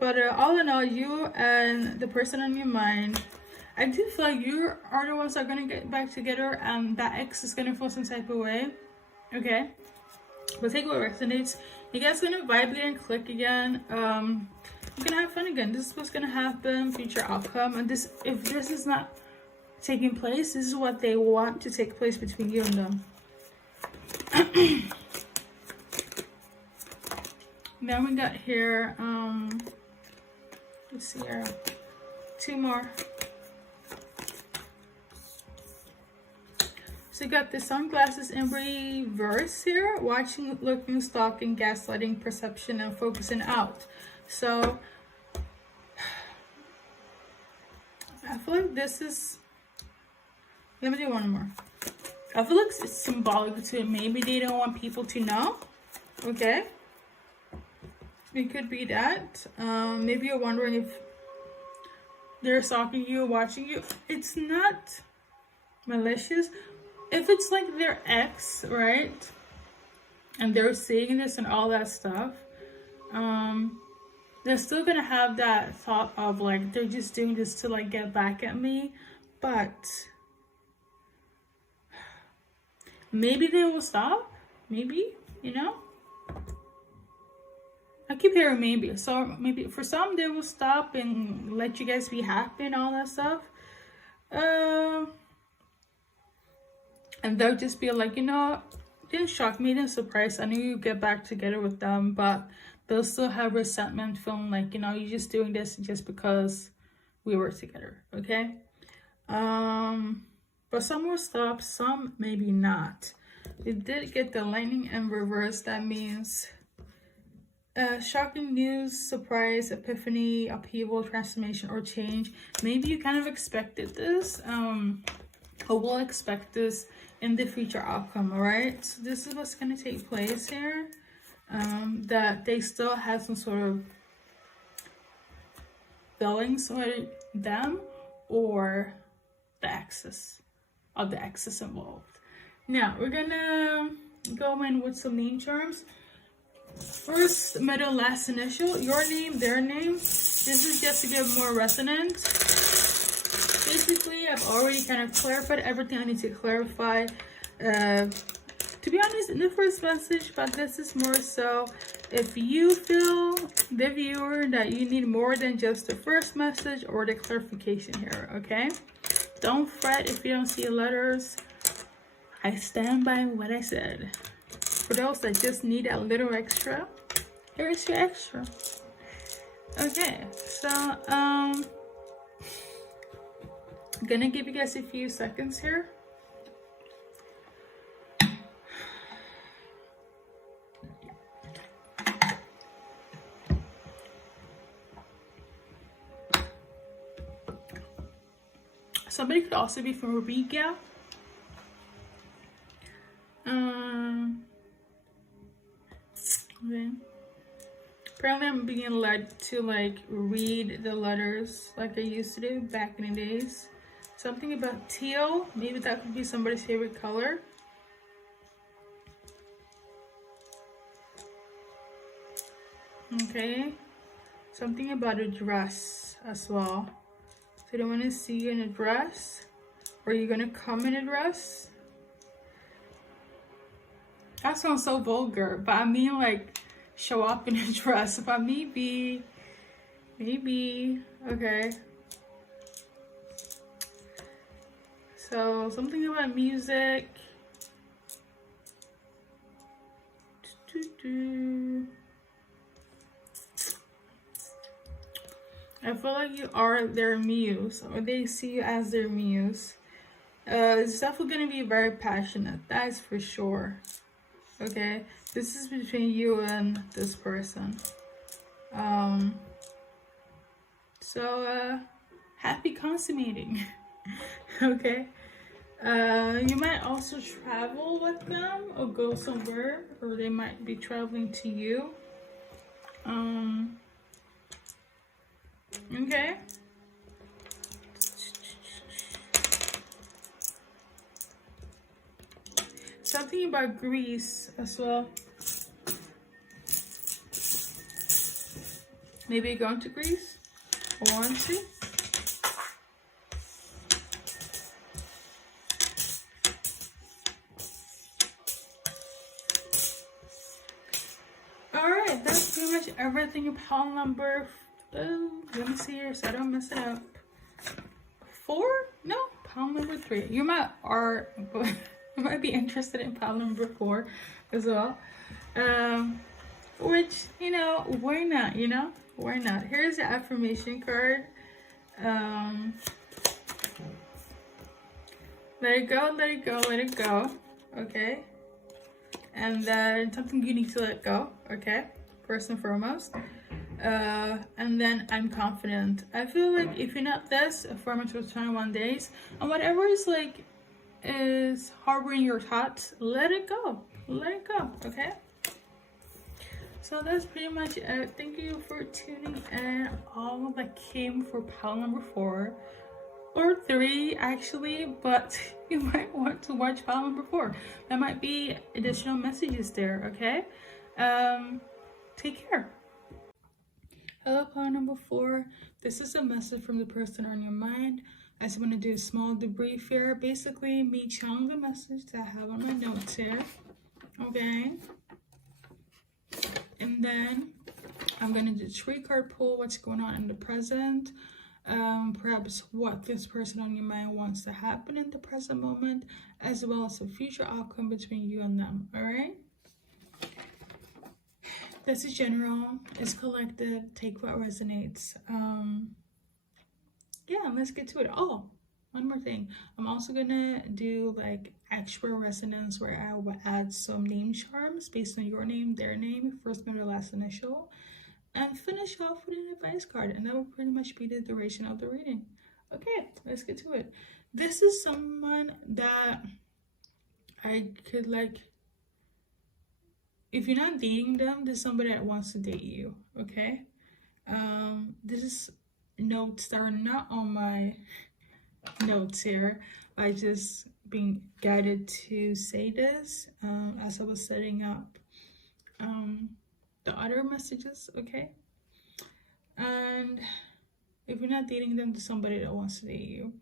But all in all, you and the person on your mind, I do feel like you are the ones that are going to get back together, and that ex is going to feel some type of way. Okay? But take what resonates. You guys are going to vibe again, click again. You're going to have fun again. This is what's going to happen, future outcome. And this, if this is not taking place, this is what they want to take place between you and them. Then we got here, let's see here, 2 more. So you got the sunglasses in reverse here, watching, looking, stalking, gaslighting, perception, and focusing out. So I feel like this is, let me do one more. I feel like it's symbolic to it. Maybe they don't want people to know. Okay. It could be that. Maybe you're wondering if they're stalking you, watching you. It's not malicious. If it's like their ex, right? And they're seeing this and all that stuff, they're still gonna have that thought of like, they're just doing this to like get back at me. But maybe they will stop. Maybe, you know? I keep hearing maybe. So maybe for some they will stop and let you guys be happy and all that stuff. And they'll just be like, you know, it didn't shock me, it didn't surprise. I knew you'd get back together with them, but they'll still have resentment, feeling like, you know, you're just doing this just because we were together, okay? But some will stop, some maybe not. We did get the lightning in reverse. That means shocking news, surprise, epiphany, upheaval, transformation, or change. Maybe you kind of expected this, or will expect this in the future outcome. All right, so this is what's going to take place here. That they still have some sort of feelings with them, or the exes involved. Now we're gonna go in with some name terms. First, middle, last initial, your name, their name. This is just to give more resonance. Basically, I've already kind of clarified everything I need to clarify. To be honest, in the first message, but this is more so if you feel, the viewer, that you need more than just the first message or the clarification here, okay? Don't fret if you don't see letters. I stand by what I said. For those that just need a little extra, here's your extra. Okay, so I'm gonna give you guys a few seconds here. Somebody could also be from Riga. Okay. Apparently I'm being led to like read the letters like I used to do back in the days. Something about teal, maybe that could be somebody's favorite color. Okay, something about a dress as well. So they want to see you in a dress, or you're gonna come in a dress. That sounds so vulgar, but I mean like show up in a dress. But maybe, okay. So something about music. I feel like you are their muse, or they see you as their muse. It's definitely gonna be very passionate, that's for sure. Okay, this is between you and this person. So happy consummating. Okay, you might also travel with them or go somewhere, or they might be traveling to you. Okay. something about Greece as well. Maybe you're going to Greece or want to. Alright, that's pretty much everything in pile number, let me see here so I don't mess it up. 4? No, pile number 3. You might be interested in pile number 4 as well. Which, you know, why not, you know? Why not? Here's the affirmation card. Let it go, let it go, let it go. Okay. And then something you need to let go. Okay. First and foremost. And then I'm confident. I feel like if you're not this, affirm for 21 days. And whatever is like, is harboring your thoughts, let it go. Let it go. Okay. So that's pretty much it. Thank you for tuning in. All that came for pile number 4 or 3 actually, but you might want to watch pile number 4. There might be additional messages there. Okay. Take care. Hello, pile number 4. This is a message from the person on your mind. I just want to do a small debrief here. Basically, me channeling the message that I have on my notes here. Okay. And then I'm going to do 3-card pull, what's going on in the present. Perhaps what this person on your mind wants to happen in the present moment, as well as a future outcome between you and them. All right. This is general, it's collective, take what resonates. Yeah, let's get to it. Oh, one more thing. I'm also gonna do like extra resonance where I will add some name charms based on your name, their name, first name, or last initial, and finish off with an advice card, and that will pretty much be the duration of the reading. Okay, let's get to it. This is someone that I could like, if you're not dating them, this is somebody that wants to date you. Okay. This is notes that are not on my notes here. I just being guided to say this as I was setting up the other messages. Okay. And if you're not dating them, to somebody that wants to date you,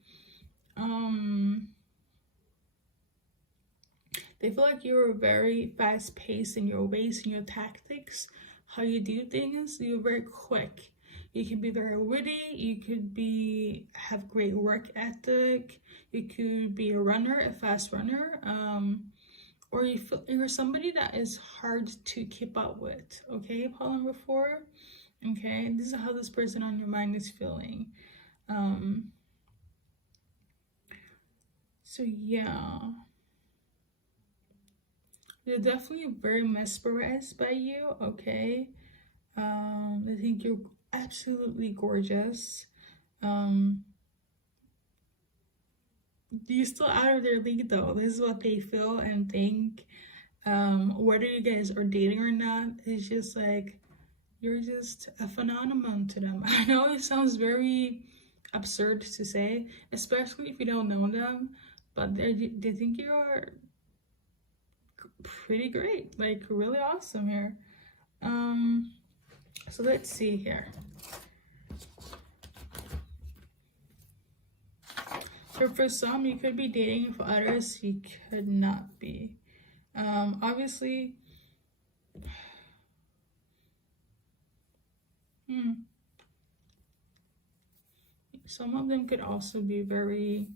they feel like you're very fast-paced in your ways and your tactics, how you do things. You're very quick. You can be very witty. You could have great work ethic. You could be a runner, a fast runner, or you're somebody that is hard to keep up with. Okay, pile number 4. Okay, this is how this person on your mind is feeling. So yeah. They're definitely very mesmerized by you, okay? I think you're absolutely gorgeous. You're still out of their league though. This is what they feel and think. Whether you guys are dating or not, it's just like, you're just a phenomenon to them. I know it sounds very absurd to say, especially if you don't know them, but they think you're pretty great, like really awesome here. So let's see here. For some, you could be dating. For others, you could not be. Obviously, some of them could also be very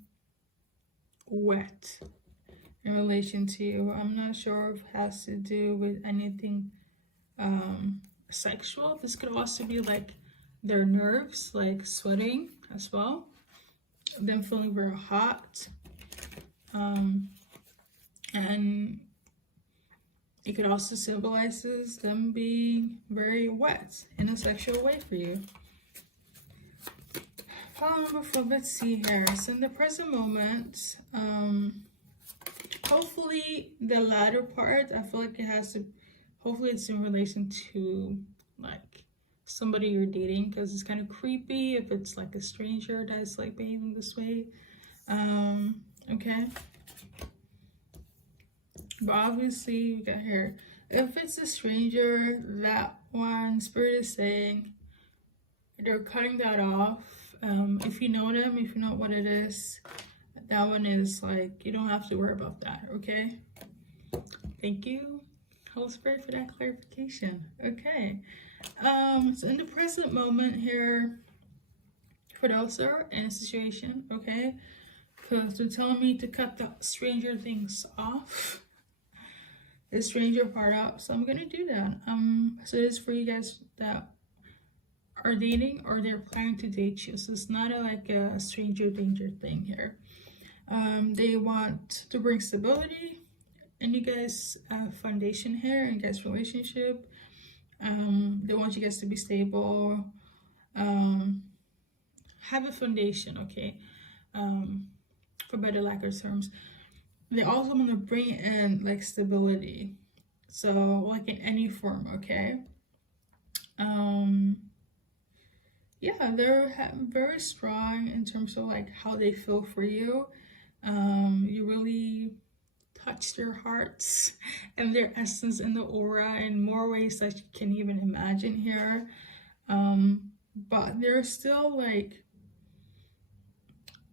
wet in relation to you. I'm not sure if it has to do with anything sexual. This could also be like their nerves, like sweating as well, them feeling very hot, and it could also symbolize them being very wet in a sexual way for you. Pile number 4, let's see here. So in the present moment, hopefully the latter part, I feel like it has to, hopefully it's in relation to like somebody you're dating, because it's kind of creepy if it's like a stranger that's like behaving this way. Okay. But obviously, we got here. If it's a stranger, that one, Spirit is saying they're cutting that off. If you know them, if you know what it is, that one is like, you don't have to worry about that, okay? Thank you, Holy Spirit, for that clarification. Okay. So in the present moment here, for those that are in a situation, okay, because they're telling me to cut the stranger things off, the stranger part out, so I'm gonna do that. So this is for you guys that are dating or they're planning to date you. So it's not like a stranger danger thing here. They want to bring stability in you guys' foundation here, in you guys' relationship. They want you guys to be stable, have a foundation, okay, for better lack of terms. They also want to bring in like stability, so like in any form, okay. Yeah, they're very strong in terms of like how they feel for you. You really touch their hearts and their essence in the aura in more ways that you can even imagine here. But they're still like,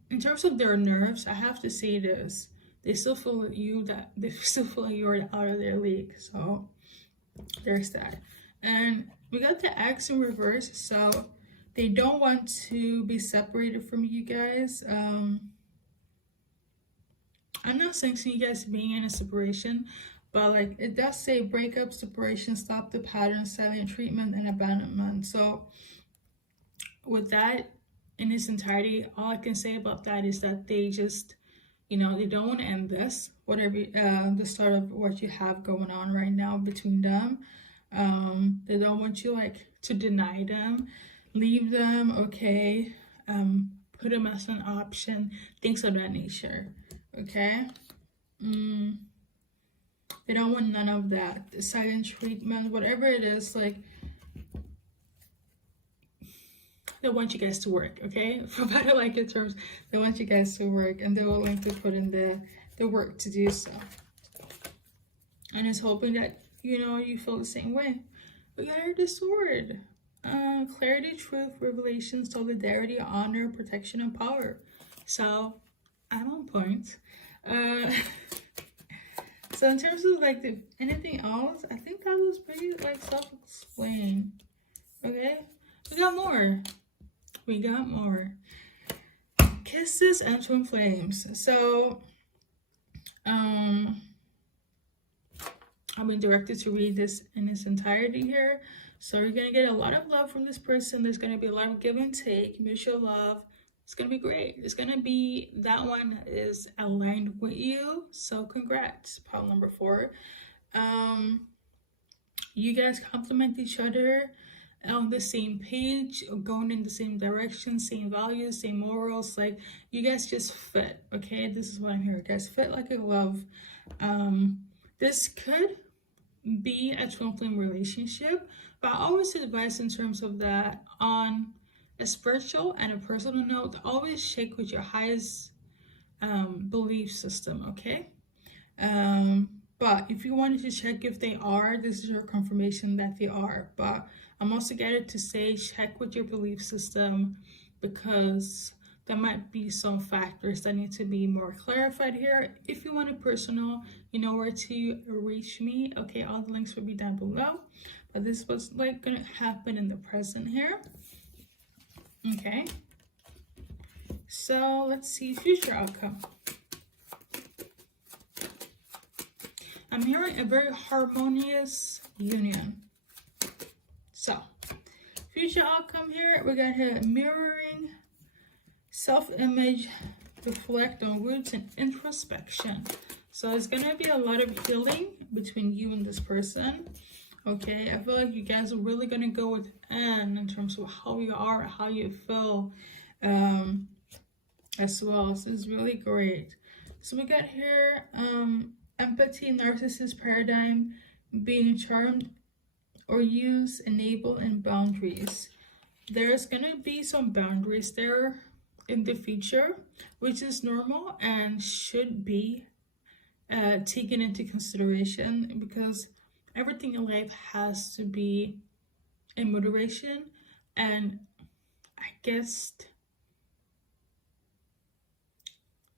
in terms of their nerves, I have to say this, they still feel you, that they still feel like you're out of their league. So there's that. And we got the X in reverse, so they don't want to be separated from you guys. I'm not sanctioning you guys being in a separation, but like it does say breakup, separation, stop the pattern, silent treatment, and abandonment. So with that in its entirety, all I can say about that is that they just, you know, they don't want to end this, whatever the start of what you have going on right now between them. They don't want you like to deny them, leave them, okay, put them as an option, things of that nature, okay. They don't want none of that, the silent treatment, whatever it is, like they want you guys to work, okay, for better like your terms. They want you guys to work, and they're willing to put in the work to do so, and it's hoping that, you know, you feel the same way. We got the Sword. Clarity, truth, revelation, solidarity, honor, protection, and power. So I'm on point. So in terms of like anything else, I think that was pretty like self-explained. Okay, we got more. We got more. Kisses and twin flames. So I've been directed to read this in its entirety here. So you're going to get a lot of love from this person. There's going to be a lot of give and take, mutual love. It's going to be great. It's going to be, that one is aligned with you. So congrats, pile number 4. You guys complement each other on the same page, going in the same direction, same values, same morals. Like you guys just fit, okay? This is what I'm hearing. You guys fit like a glove. This could be a twin flame relationship, but I always advise in terms of that on a spiritual and a personal note, always check with your highest belief system, okay? But if you wanted to check if they are, this is your confirmation that they are. But I'm also getting to say check with your belief system, because there might be some factors that need to be more clarified here. If you want a personal, you know where to reach me. Okay, all the links will be down below. But this is what's like gonna happen in the present here. Okay. So let's see future outcome. I'm hearing a very harmonious union. So future outcome here, we got here mirroring, self-image, reflect on roots, and introspection. So it's gonna be a lot of healing between you and this person. Okay, I feel like you guys are really gonna go within in terms of how you are, how you feel, as well. So it's really great. So we got here empathy, narcissist paradigm, being charmed or used, enable, and boundaries. There's gonna be some boundaries there in the future, which is normal and should be taken into consideration, because everything in life has to be in moderation, and I guess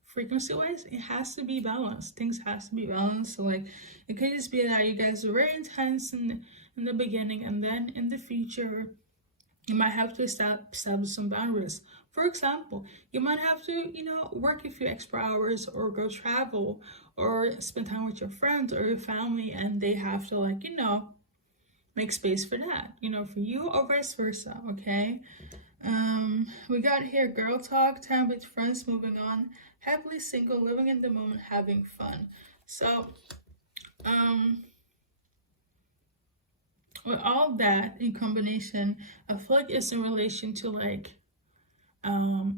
frequency wise it has to be balanced. Things has to be balanced. So like it could just be that you guys are very intense in the beginning, and then in the future you might have to establish some boundaries. For example, you might have to, you know, work a few extra hours, or go travel, or spend time with your friends or your family, and they have to, like, you know, make space for that, you know, for you, or vice versa. Okay. We got here girl talk, time with friends, moving on, happily single, living in the moment, having fun. So with all that in combination, I feel like it's in relation to like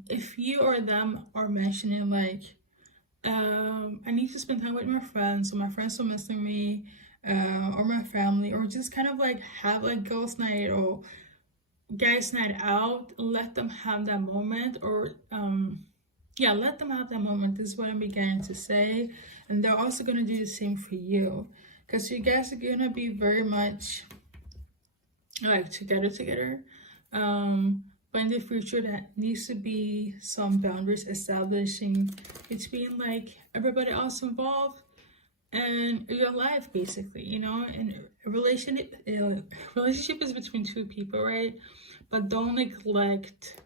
if you or them are mentioning like I need to spend time with my friends, or my friends are missing me, or my family, or just kind of like have like girls night or guys night out, let them have that moment, or yeah, let them have that moment. This is what I'm beginning to say. And they're also going to do the same for you, because you guys are going to be very much like together. But in the future, that needs to be some boundaries establishing between like everybody else involved and your life, basically, you know. And a relationship is between two people, right? But don't neglect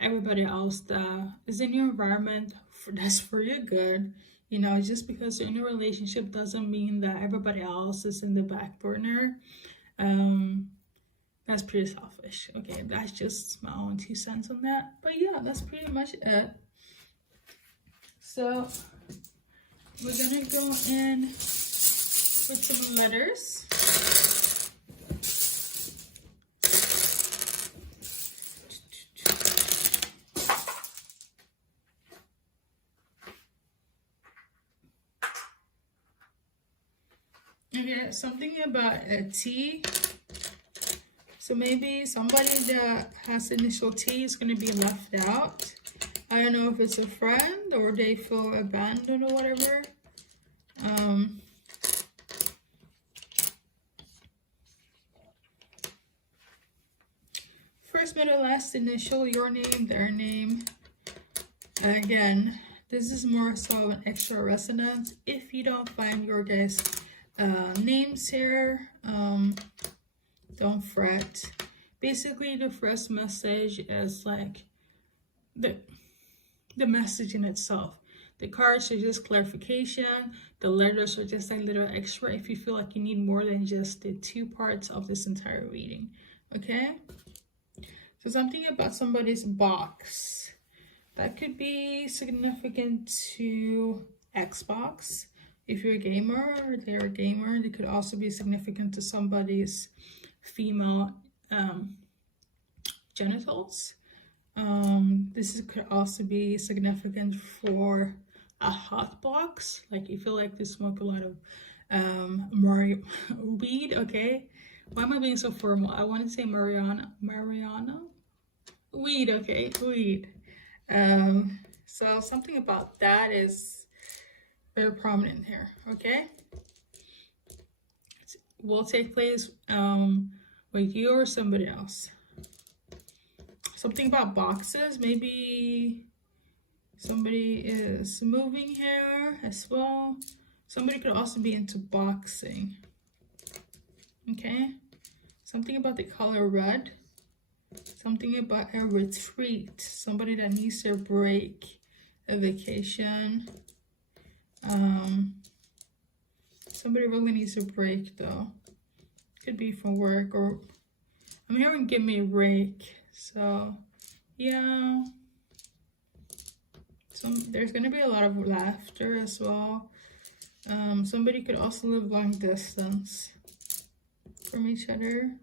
everybody else that is in your environment that's for your good. You know, just because you're in a relationship doesn't mean that everybody else is in the back burner. That's pretty selfish. Okay, that's just my own 2 cents on that. But yeah, that's pretty much it. So we're gonna go in with some letters. Okay, something about a T. So maybe somebody that has initial T is going to be left out. I don't know if it's a friend or they feel abandoned or whatever. First, middle, last initial, your name, their name. Again, this is more so an extra resonance. If you don't find your guys' names here, don't fret. Basically, the first message is like the message in itself. The cards are just clarification. The letters are just a little extra if you feel like you need more than just the 2 parts of this entire reading. Okay? So something about somebody's box. That could be significant to Xbox. If you're a gamer or they're a gamer, they could also be significant to somebody's female genitals. This could also be significant for a hot box, like you feel like they smoke a lot of weed. Okay, why am I being so formal? I want to say marijuana, weed. Okay, weed. So something about that is very prominent here. Okay, will take place with you or somebody else. Something about boxes. Maybe somebody is moving here as well. Somebody could also be into boxing. Okay, something about the color red. Something about a retreat. Somebody that needs their break, a vacation. Somebody really needs a break though. Could be from work, or I'm hearing give me a break. So yeah, there's gonna be a lot of laughter as well. Somebody could also live long distance from each other.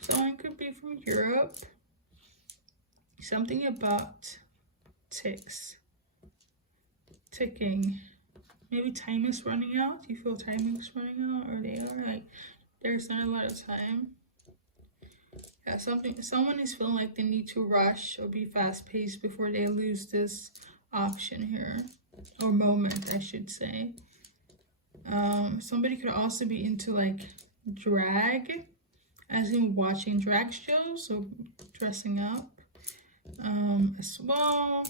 Someone could be from Europe. Something about ticking. Maybe time is running out. You feel time is running out, or they are like there's not a lot of time. Yeah, someone is feeling like they need to rush or be fast-paced before they lose this option here. or moment, I should say. Somebody could also be into like drag, as in watching drag shows, so dressing up as well.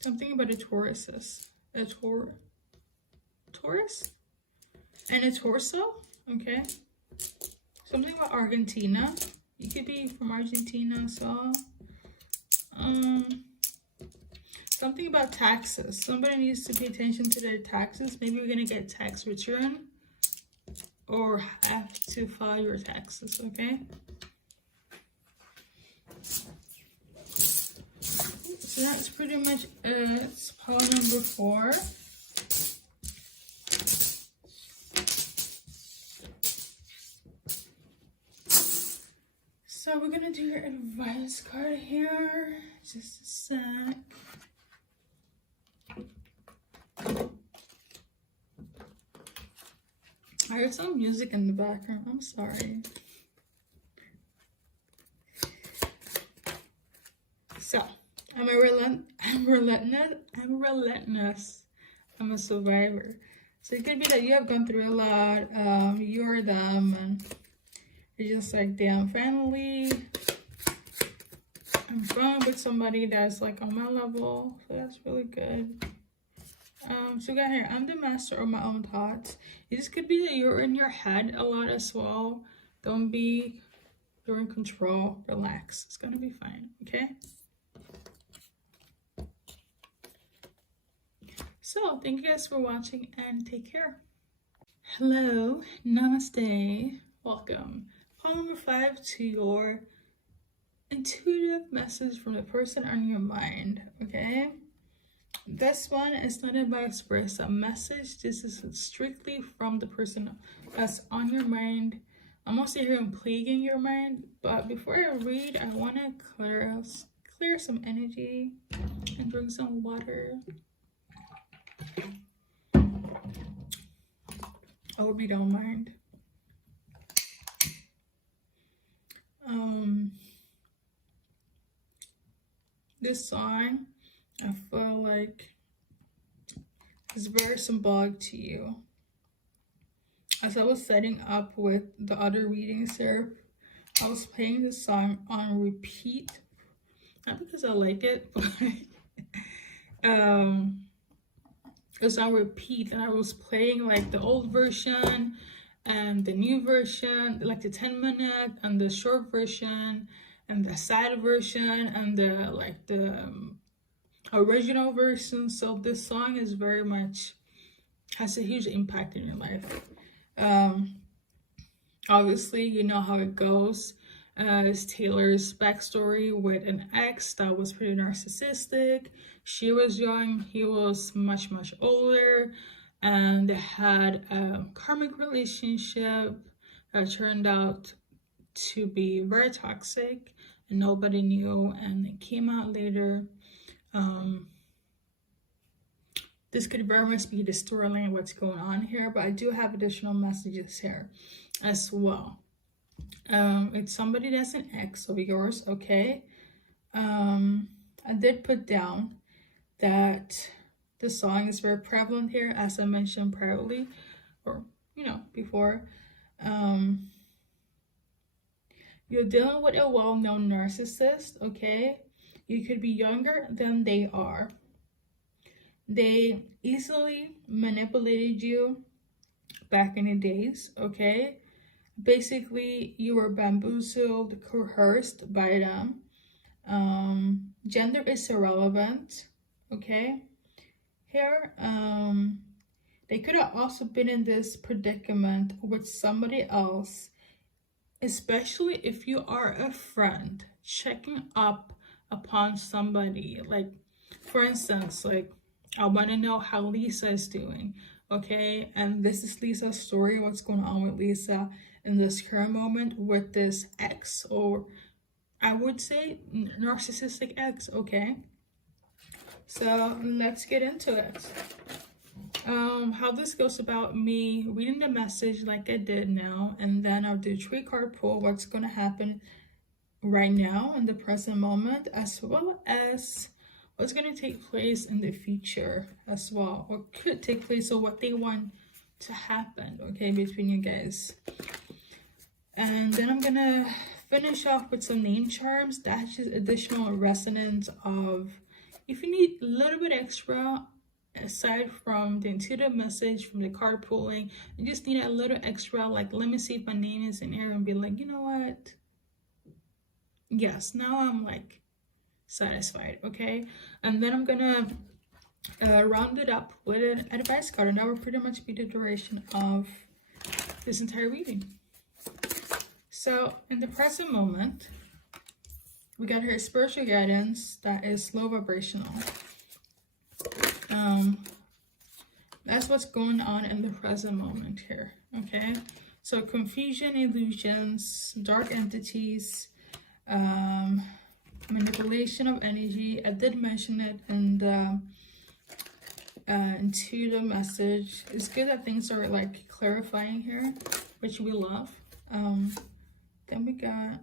Something about a Taurus, Taurus and a torso, okay. Something about Argentina. You could be from Argentina as well. Something about taxes. Somebody needs to pay attention to their taxes. Maybe you're gonna get tax return or have to file your taxes, okay? So that's pretty much it. Pile number 4. So we're gonna do your advice card here. Just a sec. I heard some music in the background. I'm sorry. So, I'm relentless. I'm a survivor. So it could be that you have gone through a lot. You're them, and you're just like, damn, finally, I'm fun with somebody that's like on my level. So that's really good. So we got here, I'm the master of my own thoughts. This could be that you're in your head a lot as well. Don't be, you're in control. Relax. It's gonna be fine, okay? So thank you guys for watching and take care. Hello, namaste, welcome. Call number 5 to your intuitive message from the person on your mind, okay? This one is not about a message. This is strictly from the person that's on your mind. I'm also here and plaguing your mind, but before I read, I want to clear some energy and drink some water. I hope you don't mind. This song, I feel like it's very symbolic to you. As I was setting up with the other readings here, I was playing this song on repeat. Not because I like it, but it was on repeat, and I was playing like the old version and the new version, like the 10-minute and the short version and the side version and the original version. So this song is very much has a huge impact in your life. Obviously, you know how it goes. It's Taylor's backstory with an ex that was pretty narcissistic. She was young, he was much older, and they had a karmic relationship that turned out to be very toxic, and nobody knew, and it came out later. This could very much be the storyline of what's going on here, but I do have additional messages here as well. It's somebody that's an ex of yours, okay? I did put down that the song is very prevalent here, as I mentioned privately, or before. You're dealing with a well-known narcissist, okay? You could be younger than they are. They easily manipulated you back in the days, okay? Basically, you were bamboozled, coerced by them. Gender is irrelevant, okay? Here, they could have also been in this predicament with somebody else, especially if you are a friend checking up upon somebody. Like, for instance, like, I want to know how Lisa is doing, okay? And this is Lisa's story, what's going on with Lisa in this current moment with this ex, or I would say narcissistic ex, okay? So let's get into it. How this goes about me reading the message like I did now, and then I'll do 3-card pull, what's going to happen right now in the present moment, as well as what's going to take place in the future as well, or could take place, or what they want to happen, okay, between you guys. And then I'm gonna finish off with some name charms. That's just additional resonance of, if you need a little bit extra aside from the intuitive message from the card pulling, you just need a little extra, like, let me see if my name is in here, and be like, you know what, yes, now I'm like satisfied, okay. And then I'm gonna round it up with an advice card, and that will pretty much be the duration of this entire reading. So in the present moment, we got here spiritual guidance that is low vibrational. That's what's going on in the present moment here, okay. So confusion, illusions, dark entities, manipulation of energy. I did mention it in the intuitive message. It's good that things are like clarifying here, which we love. Then we got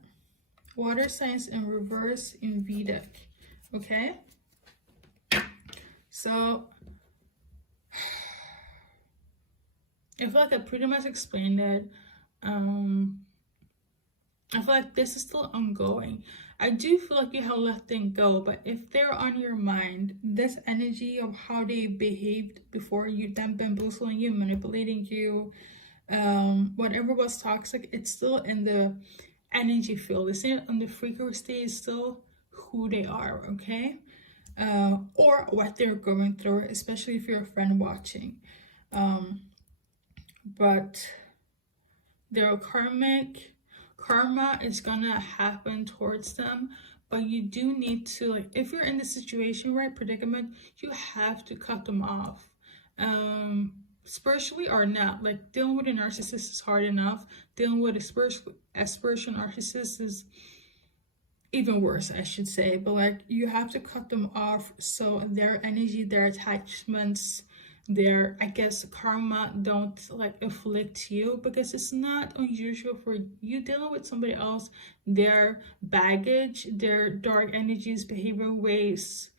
water signs in reverse in Vedic, okay. So I feel like I pretty much explained it. I feel like this is still ongoing. I do feel like you have let them go, but if they're on your mind, this energy of how they behaved before you, them bamboozling you, manipulating you, whatever was toxic, it's still in the energy field. It's in on the frequency, it's still who they are, okay. Or what they're going through, especially if you're a friend watching. But their karma is gonna happen towards them, but you do need to, like, if you're in the situation, right, predicament, you have to cut them off. Spiritually or not, like, dealing with a narcissist is hard enough. Dealing with a spiritual narcissist is even worse, I should say. But like, you have to cut them off so their energy, their attachments, their, I guess, karma don't like afflict you, because it's not unusual for you dealing with somebody else. Their baggage, their dark energies, behavioral ways,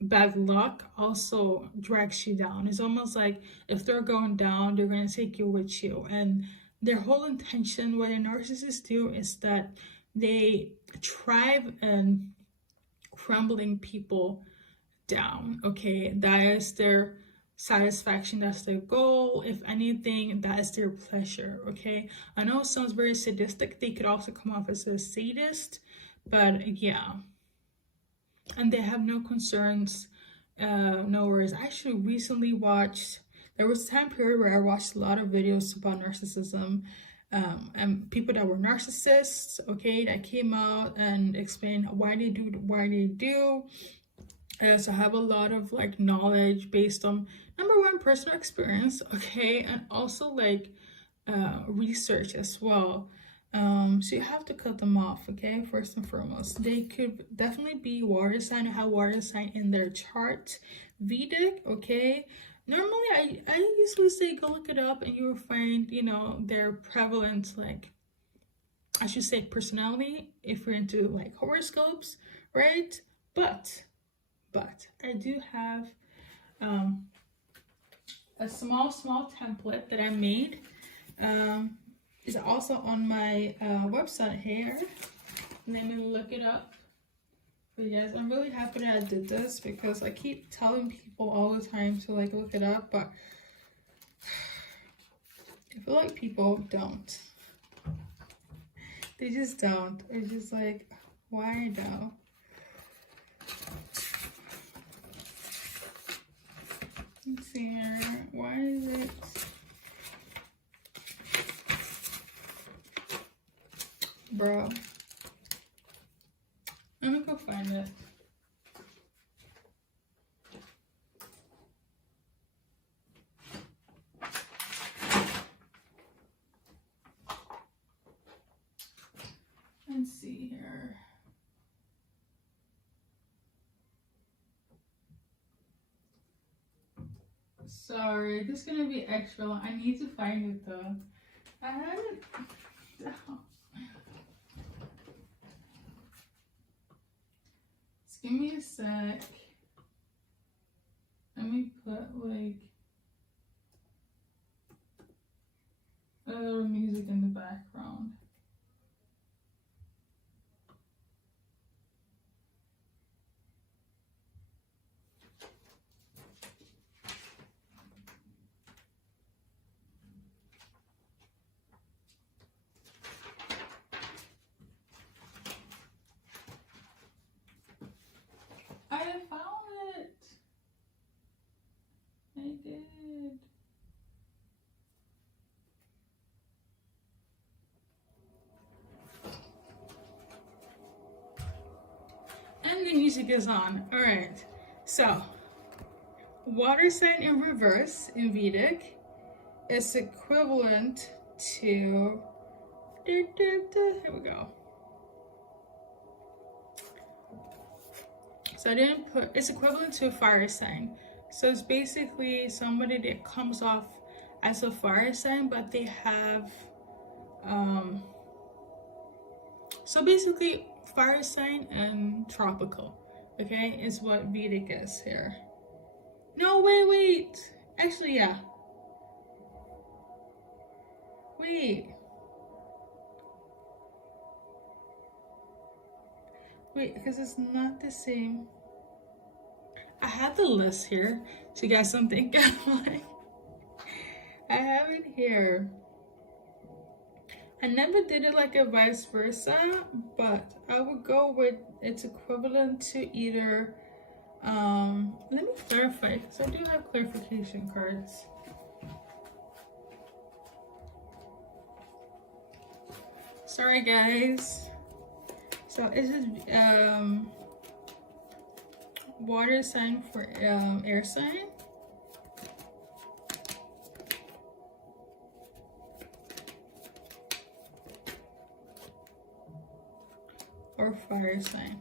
bad luck also drags you down. It's almost like if they're going down, they're going to take you with you. And their whole intention, what a narcissist do, is that they thrive in crumbling people down, okay. That is their satisfaction, that's their goal. If anything, that is their pleasure, okay. I know it sounds very sadistic. They could also come off as a sadist, but yeah. And they have no concerns, no worries. I actually recently watched, there was a time period where I watched a lot of videos about narcissism, and people that were narcissists, okay, that came out and explained why they do. So I have a lot of like knowledge based on, number one, personal experience, okay, and also like research as well. So you have to cut them off, okay, first and foremost. They could definitely be water sign, or have water sign in their chart. Vedic, okay. Normally I usually say go look it up and you'll find, you know, their prevalent, like, I should say personality, if you're into like horoscopes, right? But I do have a small template that I made. It's also on my website here. Let me look it up. But yes, I'm really happy that I did this, because I keep telling people all the time to like look it up, but I feel like people don't. They just don't. It's just like, why though? Let's see here. Why is it? Bro. Let me go find it. Let's see here. Sorry, this is gonna be extra long. I need to find it though. I had it. Just give me a sec. put like a little music in the background. I found it. I did. And the music is on. All right. So, water sign in reverse in Vedic is equivalent to. Here we go. So I didn't put, it's equivalent to a fire sign. So it's basically somebody that comes off as a fire sign, but they have, so basically fire sign and tropical, okay, is what Vedic is here. No, wait. Actually, yeah. Wait, because it's not the same. I have the list here, so you guys don't think I'm like, I have it here. I never did it like a vice versa, but I would go with it's equivalent to either, let me clarify, because I do have clarification cards. Sorry guys. So is it water sign for air sign? Or fire sign?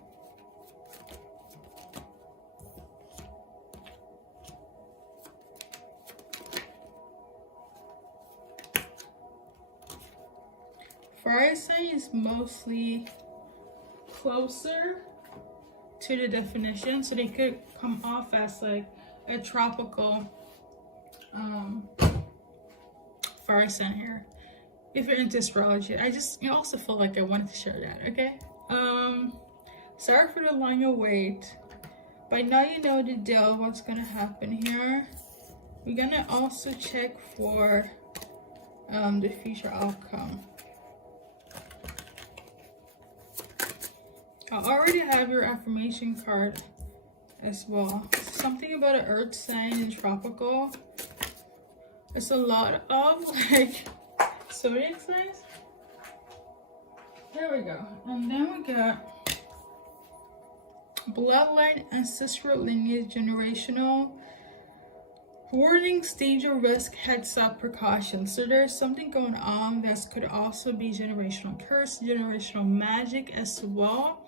Fire sign is mostly closer to the definition, so they could come off as like a tropical fire sign here. If you're into astrology, I also feel like I wanted to share that. Okay. Sorry for the longer wait, but now you know the deal. What's gonna happen here? We're gonna also check for the future outcome. I already have your affirmation card as well. Something about an earth sign and tropical. It's a lot of like zodiac signs. There we go. And then we got bloodline, ancestral lineage, generational. Warnings, danger, risk, heads up, precautions. So there's something going on that could also be generational curse, generational magic as well.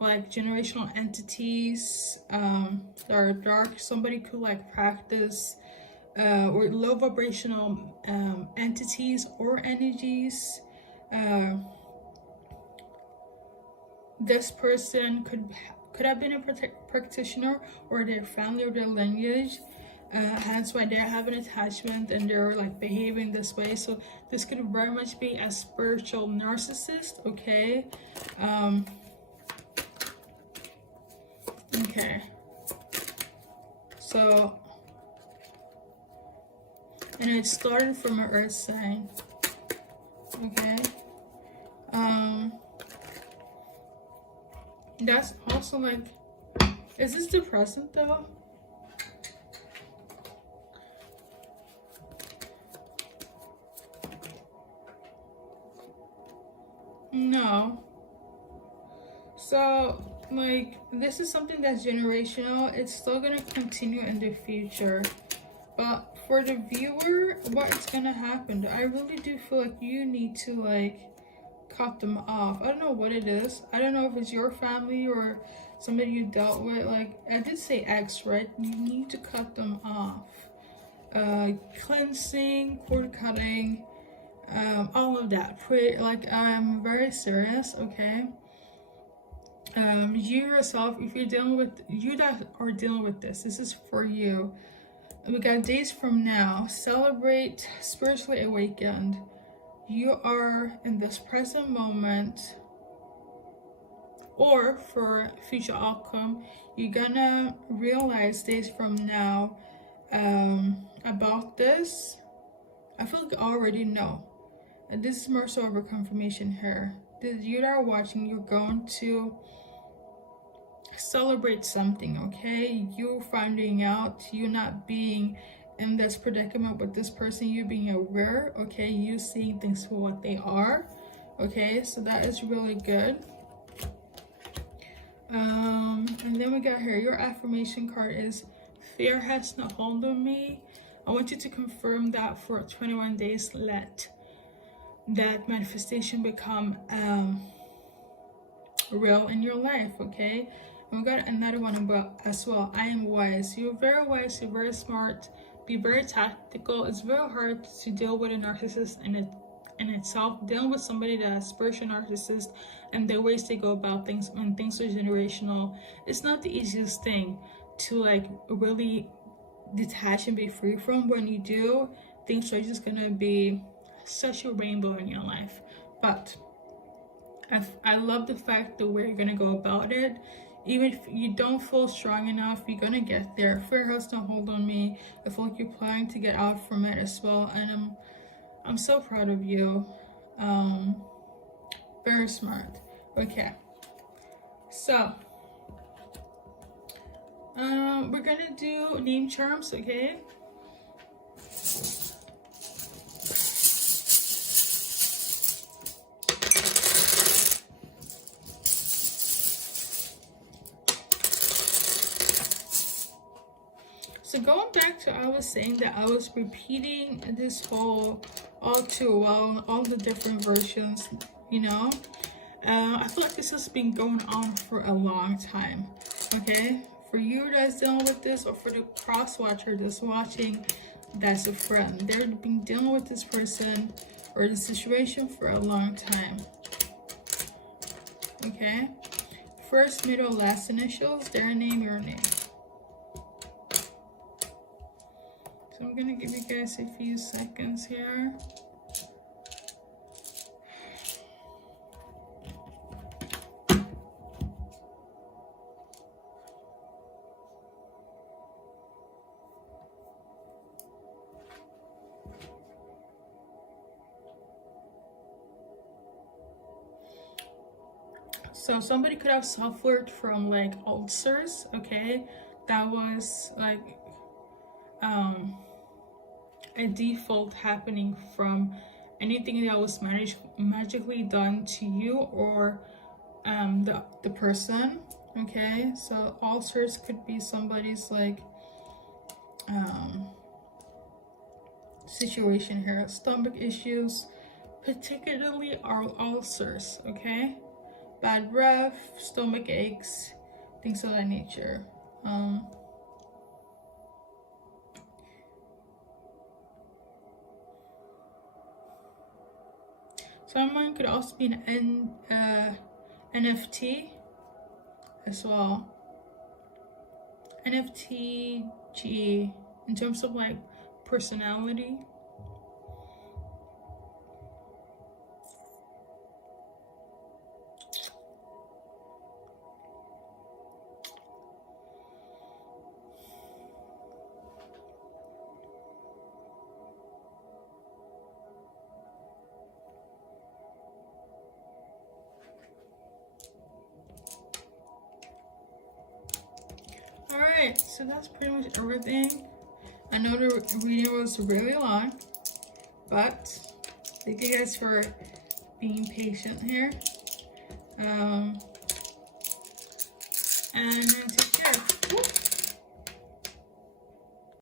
Like generational entities that are dark. Somebody could like practice or low vibrational entities or energies. This person could have been a practitioner or their family or their lineage. Hence why they're having attachment and they're like behaving this way. So this could very much be a spiritual narcissist. Okay. Okay. So, and it started from an earth sign. Okay. That's also like, is this the present though? No. So like this is something that's generational. It's still gonna continue in the future, but for the viewer, what's gonna happen? I really do feel like you need to like cut them off. I don't know what it is. I don't know if it's your family or somebody you dealt with. Like I did say ex, right? You need to cut them off. Cleansing, cord cutting, all of that. Like I'm very serious. Okay. You yourself, if you're dealing with, you that are dealing with this is for you. We got days from now. Celebrate spiritually awakened. You are in this present moment, or for future outcome, you're gonna realize days from now about this. I feel like I already know. And this is more so of a confirmation here. You that are watching, you're going to celebrate something, okay? You finding out, you not being in this predicament with this person, you being aware, okay? You seeing things for what they are, okay? So that is really good. And then we got here, your affirmation card is, fear has no hold on me. I want you to confirm that for 21 days. Let that manifestation become real in your life, okay? And we got another one about as well. I am wise. You're very wise. You're very smart. Be very tactical. It's very hard to deal with a narcissist in itself. Dealing with somebody that's a spiritual narcissist and the ways they go about things when things are generational, it's not the easiest thing to like really detach and be free from. When you do, things are just gonna be such a rainbow in your life. But I love the fact that we're gonna go about it. Even if you don't feel strong enough, you're gonna get there. Fear has no hold on me. I feel like you're planning to get out from it as well, and I'm so proud of you. Very smart. Okay, so we're gonna do name charms, okay? So going back to, I was saying that I was repeating this whole all too well, all the different versions, you know. I feel like this has been going on for a long time, okay? For you that's dealing with this, or for the cross-watcher that's watching that's a friend, they've been dealing with this person or the situation for a long time, okay? First, middle, last initials, their name, your name. So I'm gonna give you guys a few seconds here. So somebody could have suffered from like ulcers, okay? That was like a default happening from anything that was magically done to you or the person, okay? So ulcers could be somebody's like situation here. Stomach issues, particularly ulcers, okay? Bad breath, stomach aches, things of that nature. Someone could also be an NFT as well. NFTG in terms of like personality. Alright, so that's pretty much everything. I know the reading was really long, but thank you guys for being patient here. And take care. Woo.